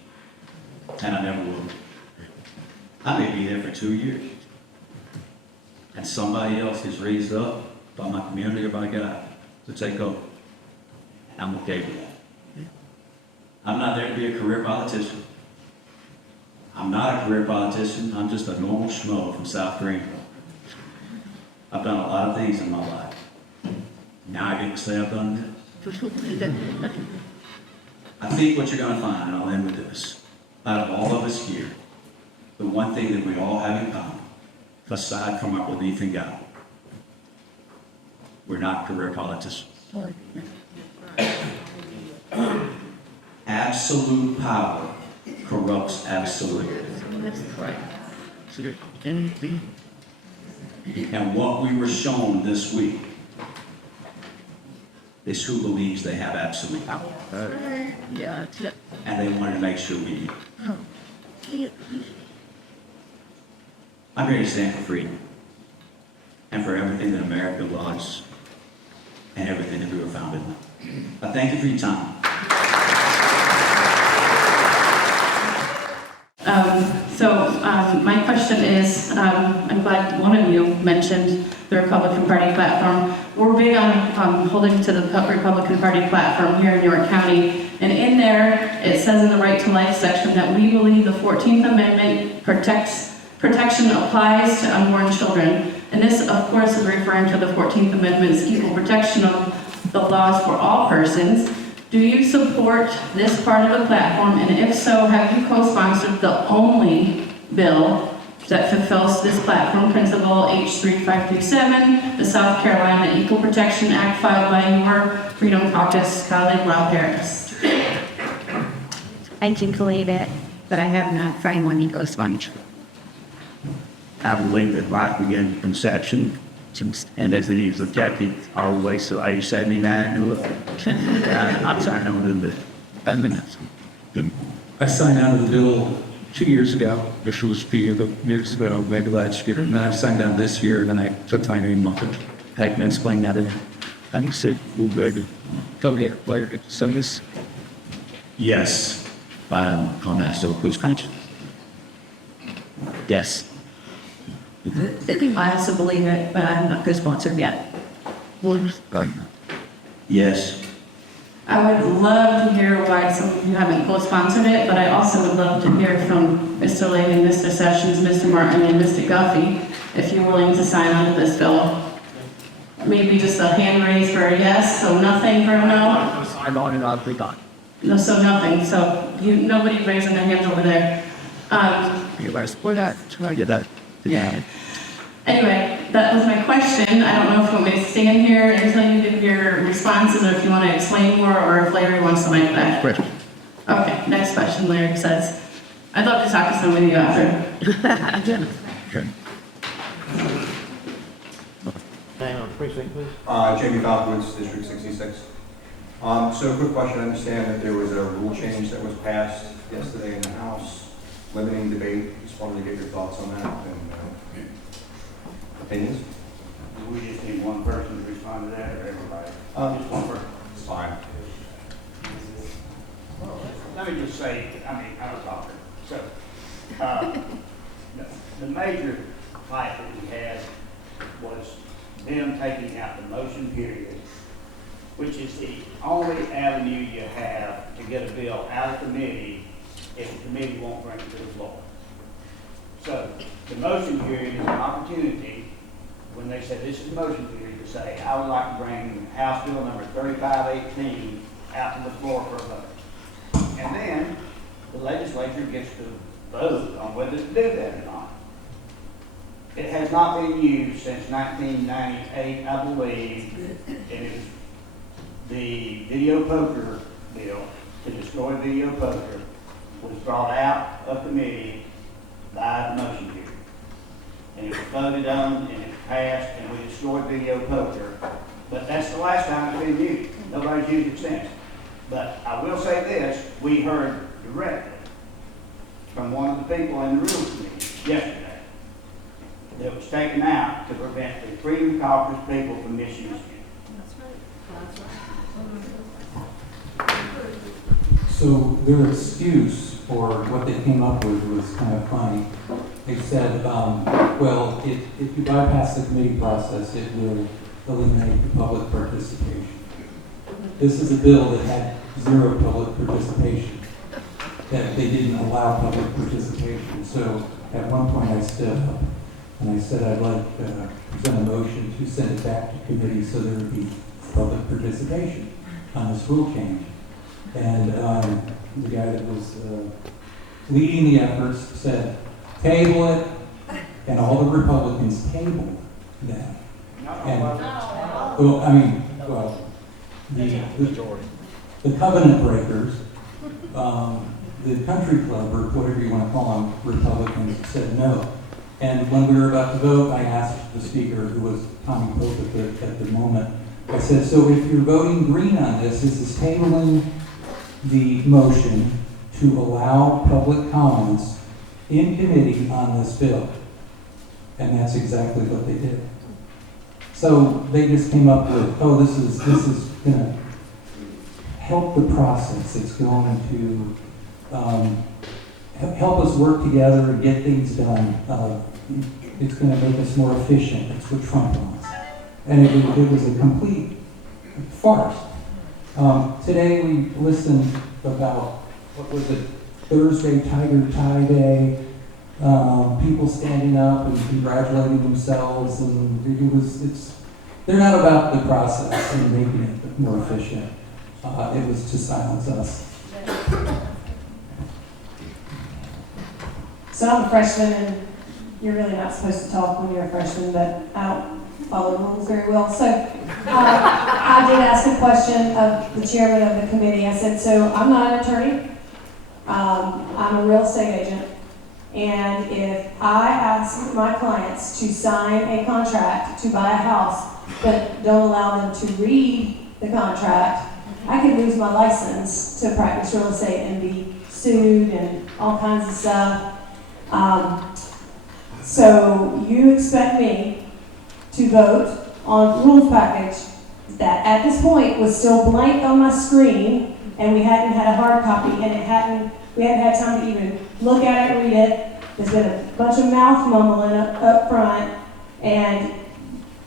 And I never will. I may be there for 2 years. And somebody else is raised up by my community or by God to take over. I'm okay with that. I'm not there to be a career politician. I'm not a career politician. I'm just a normal schmo from South Greenville. I've done a lot of things in my life. Now I get to say I've done this. I think what you're going to find, and I'll end with this, out of all of us here, the one thing that we all have in common, aside from our belief in God, we're not career politicians. Absolute power corrupts absolutely. And what we were shown this week is who believes they have absolute power. And they wanted to make sure we knew. I'm here to stand for freedom and for everything that America loves and everything that we were founded on. I thank you for your time. My question is, I'm glad one of you mentioned the Republican Party platform. We're big on holding to the Republican Party platform here in York County. And in there, it says in the Right to Life section that we believe the 14th Amendment protection applies to unborn children. And this, of course, is referring to the 14th Amendment's equal protection of the laws for all persons. Do you support this part of the platform? And if so, have you co-sponsored the only bill that fulfills this platform principle, H.3 537, the South Carolina Equal Protection Act, filed by your Freedom Caucus colleague, Rob Harris? I can believe it, but I have not found one eco sponge. I believe that life begins from conception, and as it is objective, always, so I 79, I'm sorry, I'm a little bit. I signed on to the bill 2 years ago. This was 2 years ago, maybe last year. And then I signed on this year, and then I took my name off it. I can explain that in. I said, we'll go here, later. So this, yes, on that, so who's country? Yes. I also believe it, but I'm not co-sponsored yet. Yes. I would love to hear why some of you haven't co-sponsored it, but I also would love to hear from Mr. Lane, Mr. Sessions, Mr. Martin, and Mr. Guffey, if you're willing to sign on to this bill. Maybe just a hand raise for a yes, so nothing for a no? I'm on and off, we got. No, so nothing, so nobody raising their hands over there. You guys support that? Try to get that. Yeah. Anyway, that was my question. I don't know if you want me to stand here until you give your responses, or if you want to explain more, or if Larry wants the mic back. Question. Okay, next question, Larry says. I'd love to talk to some of you after. Okay. Name of precinct, please. Jamie Falkowitz, District 66. So quick question, I understand that there was a rule change that was passed yesterday in the House, limiting debate. Just wanted to get your thoughts on that and opinions. We just need one person to respond to that, or everybody? Just one person. It's fine. Let me just say, I was talking. So, the major fight that we had was them taking out the motion period, which is the only avenue you have to get a bill out of committee if the committee won't bring it to the floor. So, the motion period is an opportunity, when they said this is the motion period, to say, I would like to bring House Bill number 3518 out to the floor for a vote. And then the legislature gets to vote on whether to do that or not. It has not been used since 1998, I believe. It is the video poker bill to destroy video poker was brought out of committee by the motion period. And it was voted on and it passed and we destroyed video poker. But that's the last time it's been used. Nobody's used it since. But I will say this, we heard directly from one of the people in the Rules Committee yesterday that was taken out to prevent the Freedom Caucus people from misusing it. So their excuse for what they came up with was kind of funny. They said, well, if you bypass the committee process, it will eliminate the public participation. This is a bill that had zero public participation, that they didn't allow public participation. So at one point I stood up and I said I'd like to present a motion to send it back to committee so there would be public participation on this rule change. And the guy that was leading the efforts said, table it, and all the Republicans tabled that. And, the covenant breakers, the country club, or whatever you want to call them, Republicans, said no. And when we were about to vote, I asked the speaker, who was Tommy Pope at the moment, I said, so if you're voting green on this, is this tabling the motion to allow public comments in committee on this bill? And that's exactly what they did. So they just came up with, oh, this is going to help the process. It's going to help us work together and get things done. It's going to make us more efficient. That's what Trump wants. And it was a complete farce. Today we listened about, what was it, Thursday Tiger Tie Day, people standing up and congratulating themselves, and they're not about the process and making it more efficient. It was to silence us. So I'm a freshman, and you're really not supposed to talk when you're a freshman, but I don't follow the rules very well. So I did ask a question of the chairman of the committee. I said, so I'm not an attorney. I'm a real estate agent. And if I ask my clients to sign a contract to buy a house, but don't allow them to read the contract, I could lose my license to practice real estate and be sued and all kinds of stuff. So you expect me to vote on rules package that at this point was still blank on my screen, and we hadn't had a hard copy, and we hadn't had time to even look at it, read it. There's been a bunch of mouth mumbling up front, and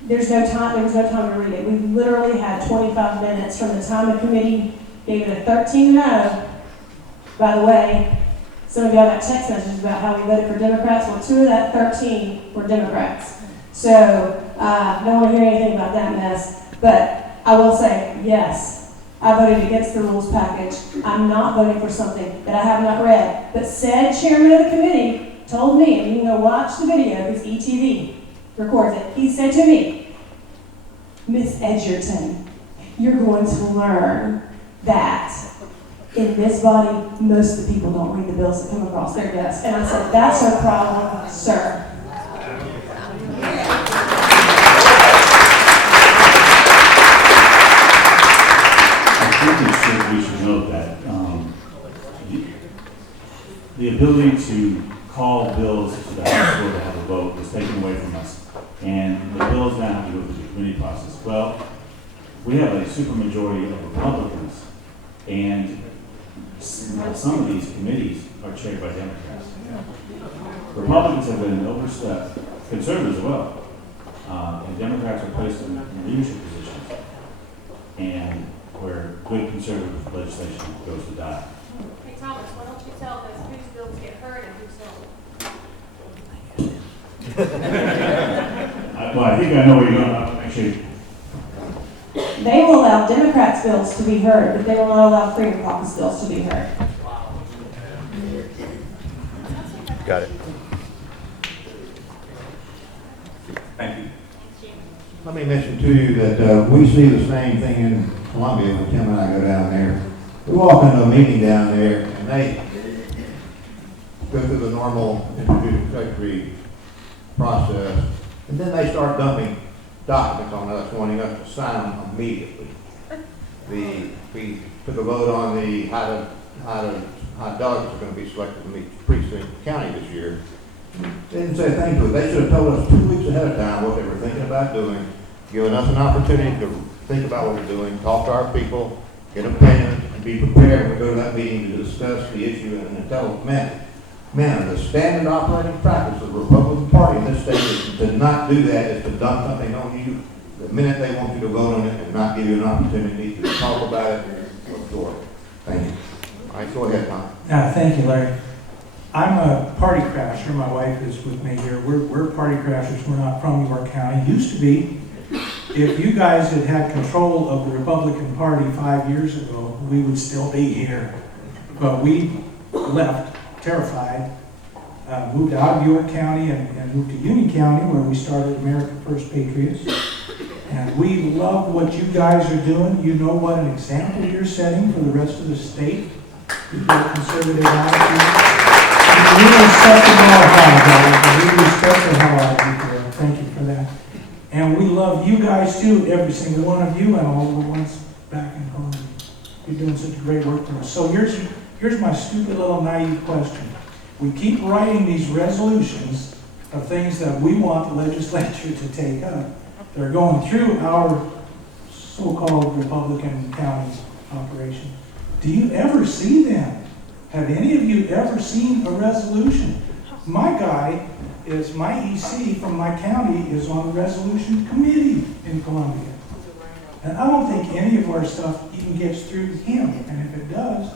there was no time to read it. We literally had 25 minutes from the time the committee gave it a 13-0. By the way, some of y'all got text messages about how we voted for Democrats. Well, 2 of that 13 were Democrats. So, don't want to hear anything about that mess. But I will say, yes, I voted against the rules package. I'm not voting for something that I have not read. But said chairman of the committee told me, and you can go watch the video, because ETV records it. He said to me, Miss Edgerton, you're going to learn that in this body, most of the people don't read the bills that come across their desk. And I said, that's a problem, sir. the ability to call bills to the House floor to have a vote was taken away from us. And the bills now have to go through the committee process. Well, we have a supermajority of Republicans, and some of these committees are chaired by Democrats. Republicans have been overstepped, conservatives as well, and Democrats are placed in leadership positions, and where good conservative legislation goes to die. Hey Thomas, why don't you tell us whose bills get heard and whose don't? Well, I think I know where you're going. Actually, They will allow Democrats' bills to be heard, but they will not allow Freedom Caucus bills to be heard. Got it. Thank you. Let me mention to you that we see the same thing in Columbia when Tim and I go down there. We walk into a meeting down there and they go through the normal introductory process, and then they start dumping documents on us, wanting us to sign them immediately. We took a vote on the how delegates are going to be selected from each precinct county this year. They didn't say a thing to it. They should have told us 2 weeks ahead of time what they were thinking about doing, giving us an opportunity to think about what we're doing, talk to our people, get opinions, and be prepared when we go to that meeting to discuss the issue in an intelligent manner. Man, the standard operating practice of the Republican Party in this state is to not do that, is to dump something on you the minute they want you to vote on it and not give you an opportunity to talk about it or absorb it. Thank you. All right, go ahead, Tom. Thank you, Larry. I'm a party crasher. My wife is with me here. We're party crashers. We're not from York County. Used to be. If you guys had had control of the Republican Party 5 years ago, we would still be here. But we left, terrified, moved out of York County and moved to Union County, where we started America First Patriots. And we love what you guys are doing. You know what an example you're setting for the rest of the state. You've got a conservative attitude. We respect the hell we respect the hell out of you for that. Thank you for that. And we love you guys too, every single one of you and all the ones back in Columbia. You're doing such great work for us. So here's my stupid little naive question. We keep writing these resolutions of things that we want the legislature to take up. They're going through our so-called Republican counties operation. Do you ever see them? Have any of you ever seen a resolution? My guy is, my EC from my county is on the resolution committee in Columbia. And I don't think any of our stuff even gets through to him. And if it does,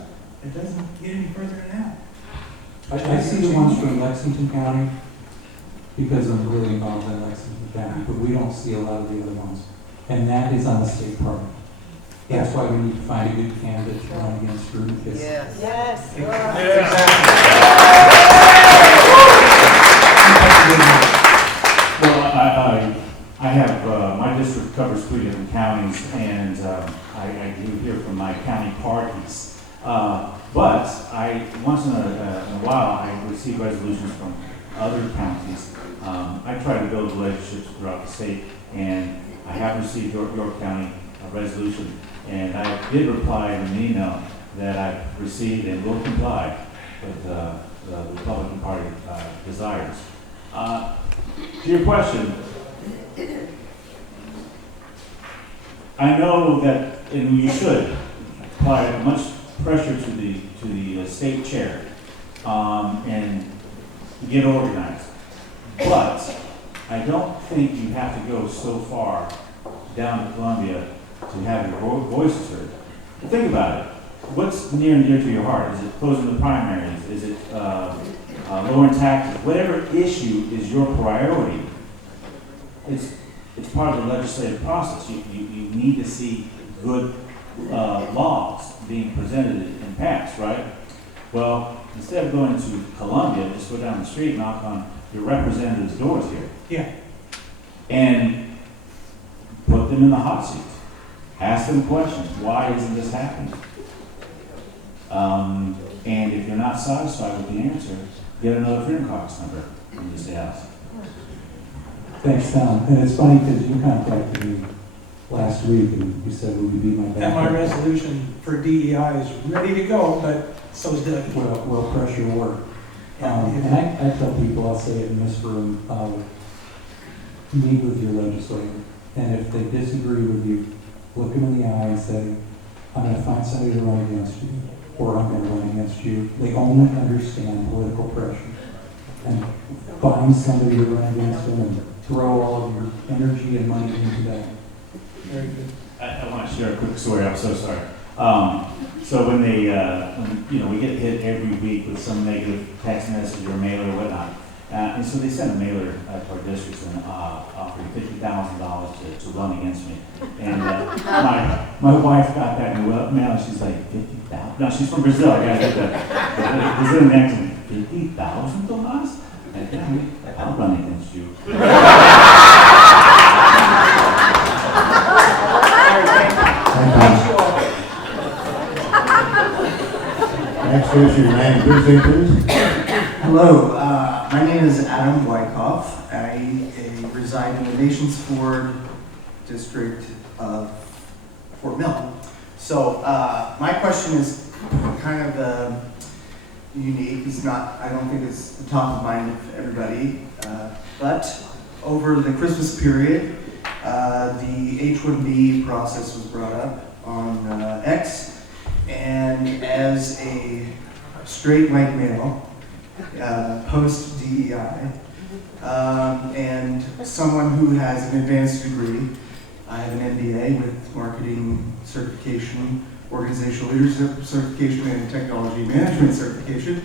it doesn't get any further than that. I see the ones from Lexington County because I'm really involved in Lexington County, but we don't see a lot of the other ones. And that is on the state party. That's why we need to find a good candidate to run against Rudy. Yes. well, I have, my district covers 3 different counties, and I do hear from my county parties. But once in a while, I receive resolutions from other counties. I try to build relationships throughout the state, and I have received York County resolution, and I did reply in an email that I've received and will comply with the Republican Party desires. To your question, I know that, and you should apply much pressure to the state chair and get organized. But I don't think you have to go so far down to Columbia to have your voices heard. Think about it. What's near and dear to your heart? Is it closing the primaries? Is it lowering taxes? Whatever issue is your priority, it's part of the legislative process. You need to see good laws being presented and passed, right? Well, instead of going to Columbia, just go down the street and knock on your representatives' doors here. Yeah. And put them in the hot seat. Ask them questions. Why isn't this happening? And if you're not satisfied with the answer, get another Freedom Caucus member in the State House. Thanks, Tom. And it's funny because you contacted me last week and you said, would you be my backup? And my resolution for DEI is ready to go, but so is Doug. Well, pressure work. And I tell people, I'll say it in this room, meet with your legislator. And if they disagree with you, look them in the eye and say, I'm going to find somebody to run against you, or I'm going to run against you. They only understand political pressure. And find somebody to run against them and throw all of your energy and money into that. Very good. I want to share a quick story. I'm so sorry. So when they, we get hit every week with some negative text message or mailer or whatnot, and so they sent a mailer to our districts and offered $50,000 to run against me. And my wife got that in the mail. She's like, $50,000? No, she's from Brazil. I gotta get that. Brazilian accent. $50,000, Tomas? I'll run against you. Next is your name, please. Hello, my name is Adam Wyckoff. I reside in the Nations Ford district of Fort Mill. So my question is kind of unique. It's not, I don't think it's the top of mind of everybody. But over the Christmas period, the H-1B process was brought up on X. And as a straight white male, post-DEI, and someone who has an advanced degree, I have an MBA with marketing certification, organizational leadership certification, and technology management certification.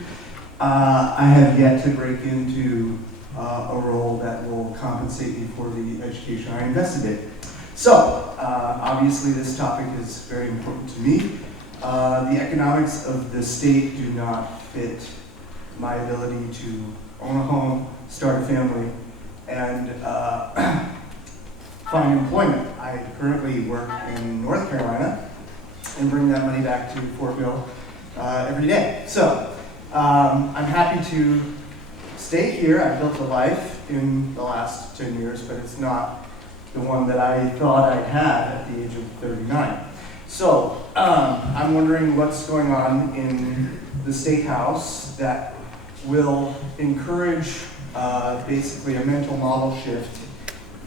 I have yet to break into a role that will compensate me for the education I invested in. So, obviously this topic is very important to me. The economics of the state do not fit my ability to own a home, start a family, and find employment. I currently work in North Carolina and bring that money back to Fort Mill every day. So I'm happy to stay here. I've built a life in the last 10 years, but it's not the one that I thought I'd had at the age of 39. So I'm wondering what's going on in the State House that will encourage basically a mental model shift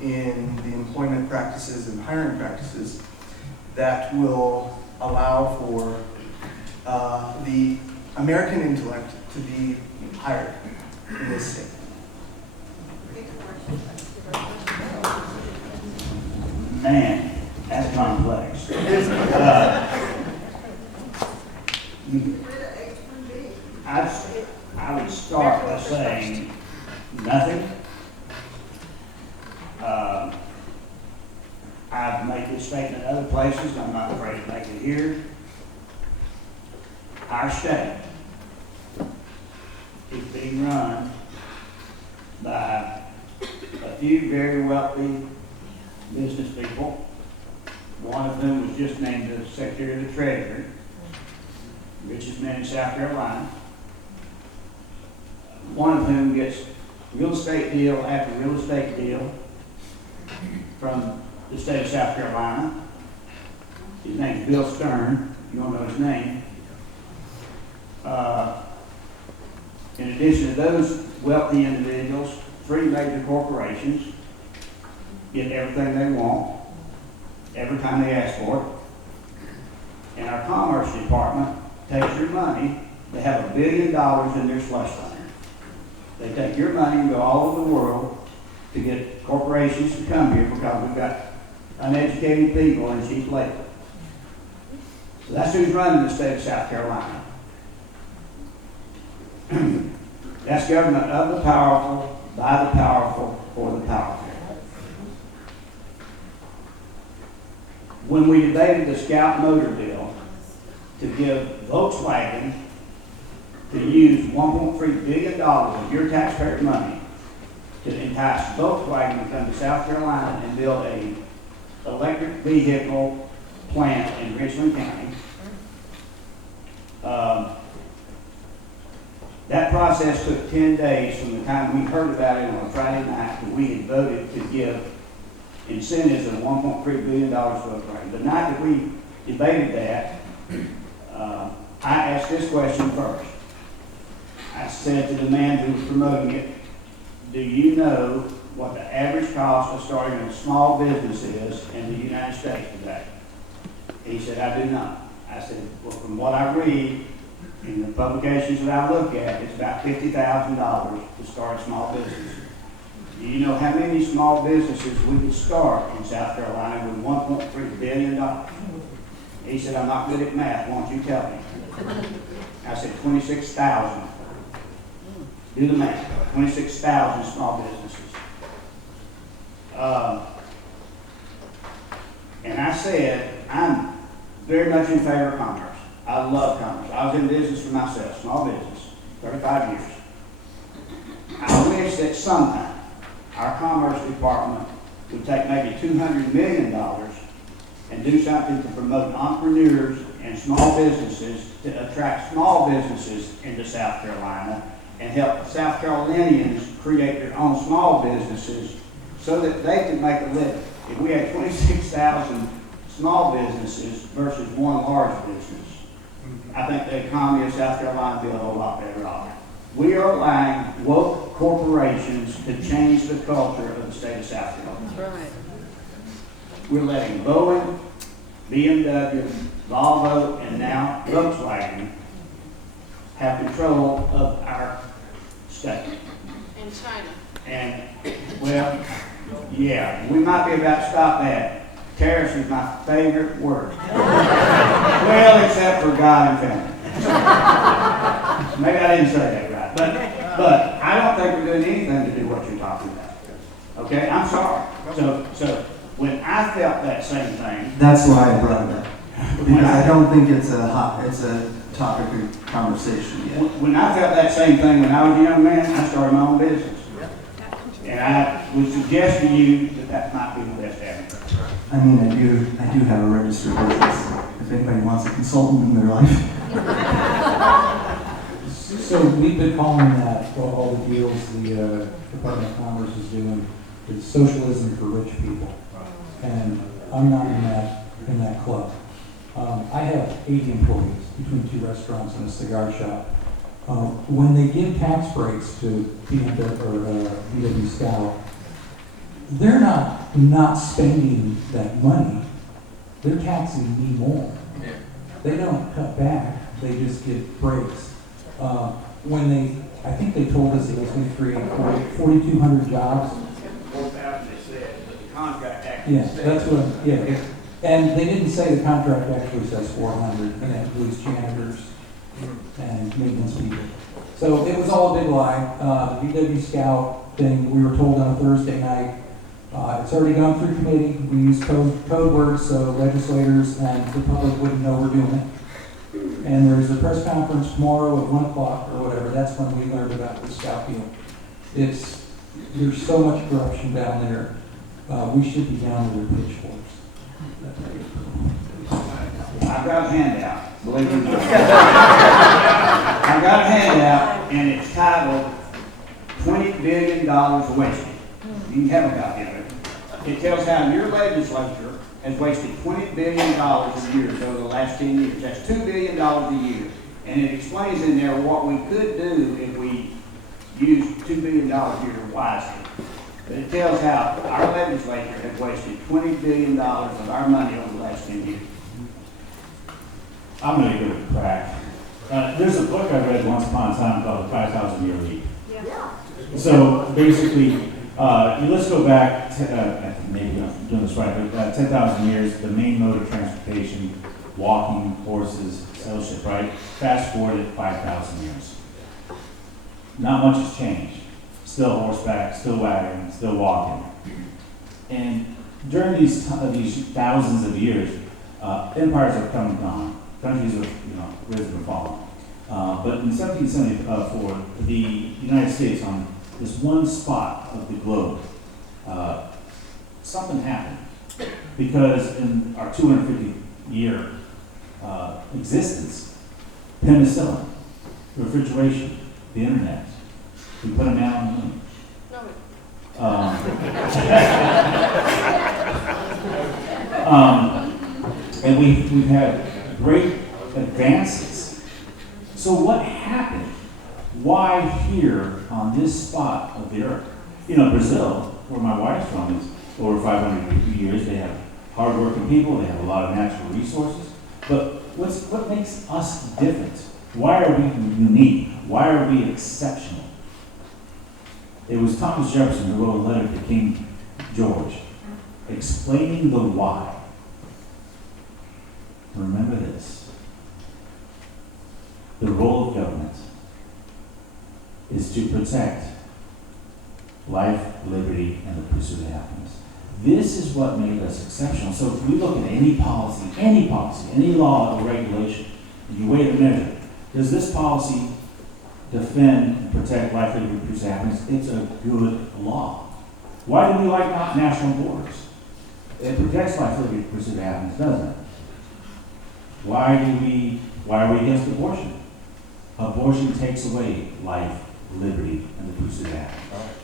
in the employment practices and hiring practices that will allow for the American intellect to be hired in this state. Man, that's complex. I would start by saying nothing. I've made this statement in other places, I'm not afraid to make it here. Our state is being run by a few very wealthy business people, one of whom was just named as Secretary of the Treasury, richest man in South Carolina, one of whom gets real estate deal after real estate deal from the state of South Carolina. His name is Bill Stern, you don't know his name. In addition to those wealthy individuals, 3 major corporations get everything they want every time they ask for it. And our Commerce Department takes your money. They have $1 billion in their slush fund. They take your money and go all over the world to get corporations to come here because we've got uneducated people and cheap labor. So that's who's running the state of South Carolina. That's government of the powerful, by the powerful, for the powerful. When we debated the Scout motor bill to give Volkswagen to use $1.3 billion of your taxpayer money to entice Volkswagen to come to South Carolina and build a electric vehicle plant in Richland County. That process took 10 days from the time we heard about it on a Friday night to we had voted to give incentives of $1.3 billion to Volkswagen. The night that we debated that, I asked this question first. I said to the man who was promoting it, do you know what the average cost of starting a small business is in the United States today? He said, I do not. I said, well, from what I read in the publications that I look at, it's about $50,000 to start a small business. Do you know how many small businesses we could start in South Carolina with $1.3 billion? He said, I'm not good at math, won't you tell me? I said, 26,000. Do the math, 26,000 small businesses. And I said, I'm very much in favor of commerce. I love commerce. I was in business for myself, small business, 35 years. I wish that sometime our Commerce Department would take maybe $200 million and do something to promote entrepreneurs and small businesses, to attract small businesses into South Carolina and help South Carolinians create their own small businesses so that they can make a living. If we had 26,000 small businesses versus one large business, I think the economy of South Carolina would be a whole lot better off. We are allowing woke corporations to change the culture of the state of South Carolina. That's right. We're letting Boeing, BMW, Volvo, and now Volkswagen have control of our state. In China. And, well, yeah, we might be about to stop that. Tariffs is my favorite word. Well, except for God and family. Maybe I didn't say that right. But I don't think we're doing anything to do what you're talking about. Okay, I'm sorry. So when I felt that same thing. That's why I brought it up. Because I don't think it's a topic of conversation yet. When I felt that same thing when I was a young man, I started my own business. And I would suggest to you that that might be the best avenue. I mean, I do have a registered business. If anybody wants a consultant in their life. So we've been calling that, all the deals the Department of Commerce is doing, is socialism for rich people. And I'm not in that club. I have 80 employees between 2 restaurants and a cigar shop. When they give tax breaks to VW Scout, they're not spending that money. They're taxing me more. They don't cut back. They just give breaks. I think they told us it was going to create 4,200 jobs. 4,000 they said, but the contract actually Yeah, that's what. And they didn't say the contract actually says 400, and that includes janitors and maintenance people. So it was all a big lie. The VW Scout thing, we were told on a Thursday night, it's already gone through committee. We use code words so legislators and the public wouldn't know we're doing it. And there's a press conference tomorrow at 1 o'clock or whatever. That's when we learned about the Scout deal. There's so much corruption down there. We should be down to their pitchforks. I've got a handout, believe it or not. I've got a handout, and it's titled $20 billion wasted. You can have a copy of it. It tells how your legislature has wasted $20 billion a year over the last 10 years. That's $2 billion a year. And it explains in there what we could do if we used $2 billion a year wisely. But it tells how our legislature has wasted $20 billion of our money over the last 10 years. I'm going to go with crack. There's a book I read once upon a time called The 5,000 Year Leap. Yeah. So basically, let's go back, maybe I'm doing this right, but 10,000 years, the main mode of transportation, walking, horses, sail ship, right? Fast forward at 5,000 years. Not much has changed. Still horseback, still wagon, still walking. And during these thousands of years, empires have come and gone. Countries have risen and fallen. But in 1774, the United States, on this one spot of the globe, something happened. Because in our 250-year existence, penicillin, refrigeration, the internet, we put a man on the moon. And we've had great advances. So what happened? Why here on this spot of the earth? You know, Brazil, where my wife's from, is over 500 years. They have hardworking people. They have a lot of natural resources. But what makes us different? Why are we unique? Why are we exceptional? It was Thomas Jefferson who wrote a letter to King George explaining the why. Remember this. The role of government is to protect life, liberty, and the pursuit of happiness. This is what made us exceptional. So if we look at any policy, any law or regulation, and you weigh the measure, does this policy defend and protect life, liberty, and pursuit of happiness? It's a good law. Why do we like national borders? It protects life, liberty, and pursuit of happiness, doesn't it? Why are we against abortion? Abortion takes away life, liberty, and the pursuit of happiness.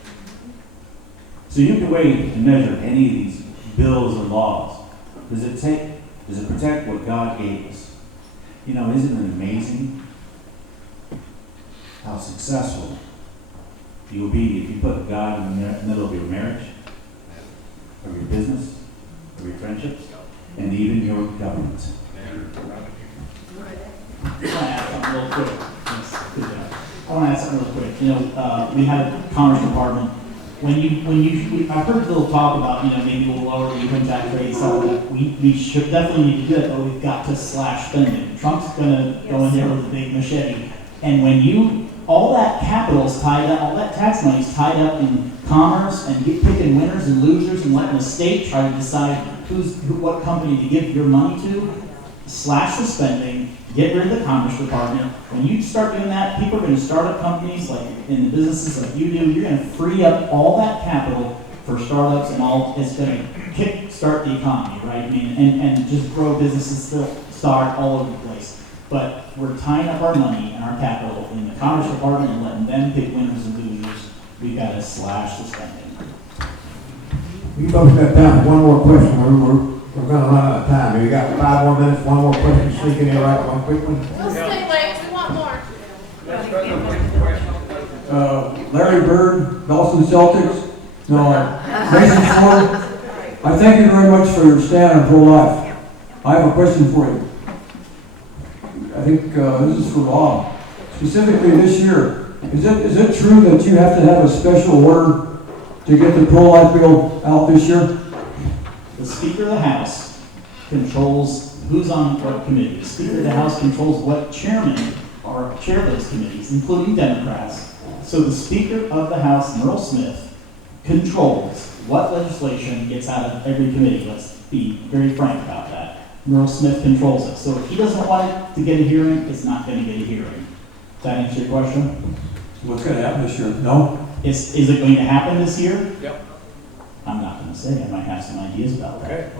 So you can weigh and measure any of these bills or laws. Does it protect what God gave us? You know, isn't it amazing how successful you'll be if you put God in the middle of your marriage, or your business, or your friendships, and even your government? I want to add something real quick. You know, we had a Commerce Department. I've heard Bill talk about, maybe we'll lower the income tax rate, so we should definitely need to do it, but we've got to slash spending. Trump's gonna go in there with a big machete. And when all that capital is tied up, all that tax money is tied up in commerce and picking winners and losers and letting the state try to decide what company to give your money to, slash the spending, get rid of the Commerce Department. When you start doing that, people are going to start up companies like in the businesses like you do. You're going to free up all that capital for startups and all. It's going to kick-start the economy, right? I mean, and just grow businesses, start all over the place. But we're tying up our money and our capital in the Commerce Department and letting them pick winners and losers. We've got to slash the spending. You folks got time for one more question. We're going to run out of time. You got 5 more minutes, one more question, sneak in here, right? One quick one. We'll stay late, we want more. Larry Bird, Dawson Celtics. Mason Ford. I thank you very much for your stand on pro-life. I have a question for you. I think this is for Rob. Specifically this year, is it true that you have to have a special order to get the pro-life bill out this year? The Speaker of the House controls who's on what committee. The Speaker of the House controls what chairmen are chair those committees, including Democrats. So the Speaker of the House, Merle Smith, controls what legislation gets out of every committee. Let's be very frank about that. Merle Smith controls it. So if he doesn't want it to get a hearing, it's not going to get a hearing. Does that answer your question? What's going to happen this year? No? Is it going to happen this year? Yep. I'm not going to say. I might have some ideas about that. Okay.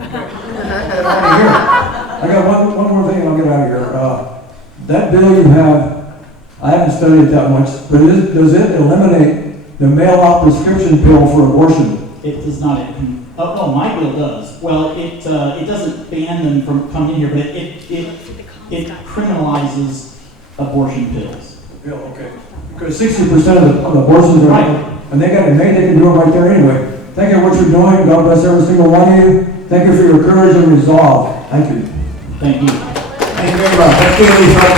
I got one more thing and I'll get out of here. That bill you have, I haven't studied it that much, but does it eliminate the mail-out prescription pill for abortion? It does not. Oh, my bill does. Well, it doesn't ban them from coming in here, but it criminalizes abortion pills. Bill, okay. Because 60% of the abortions are right, and they can do it right there anyway. Thank you for what you're doing. God bless every single one of you. Thank you for your courage and resolve. Thank you. Thank you. Thank you very much. Let's give these right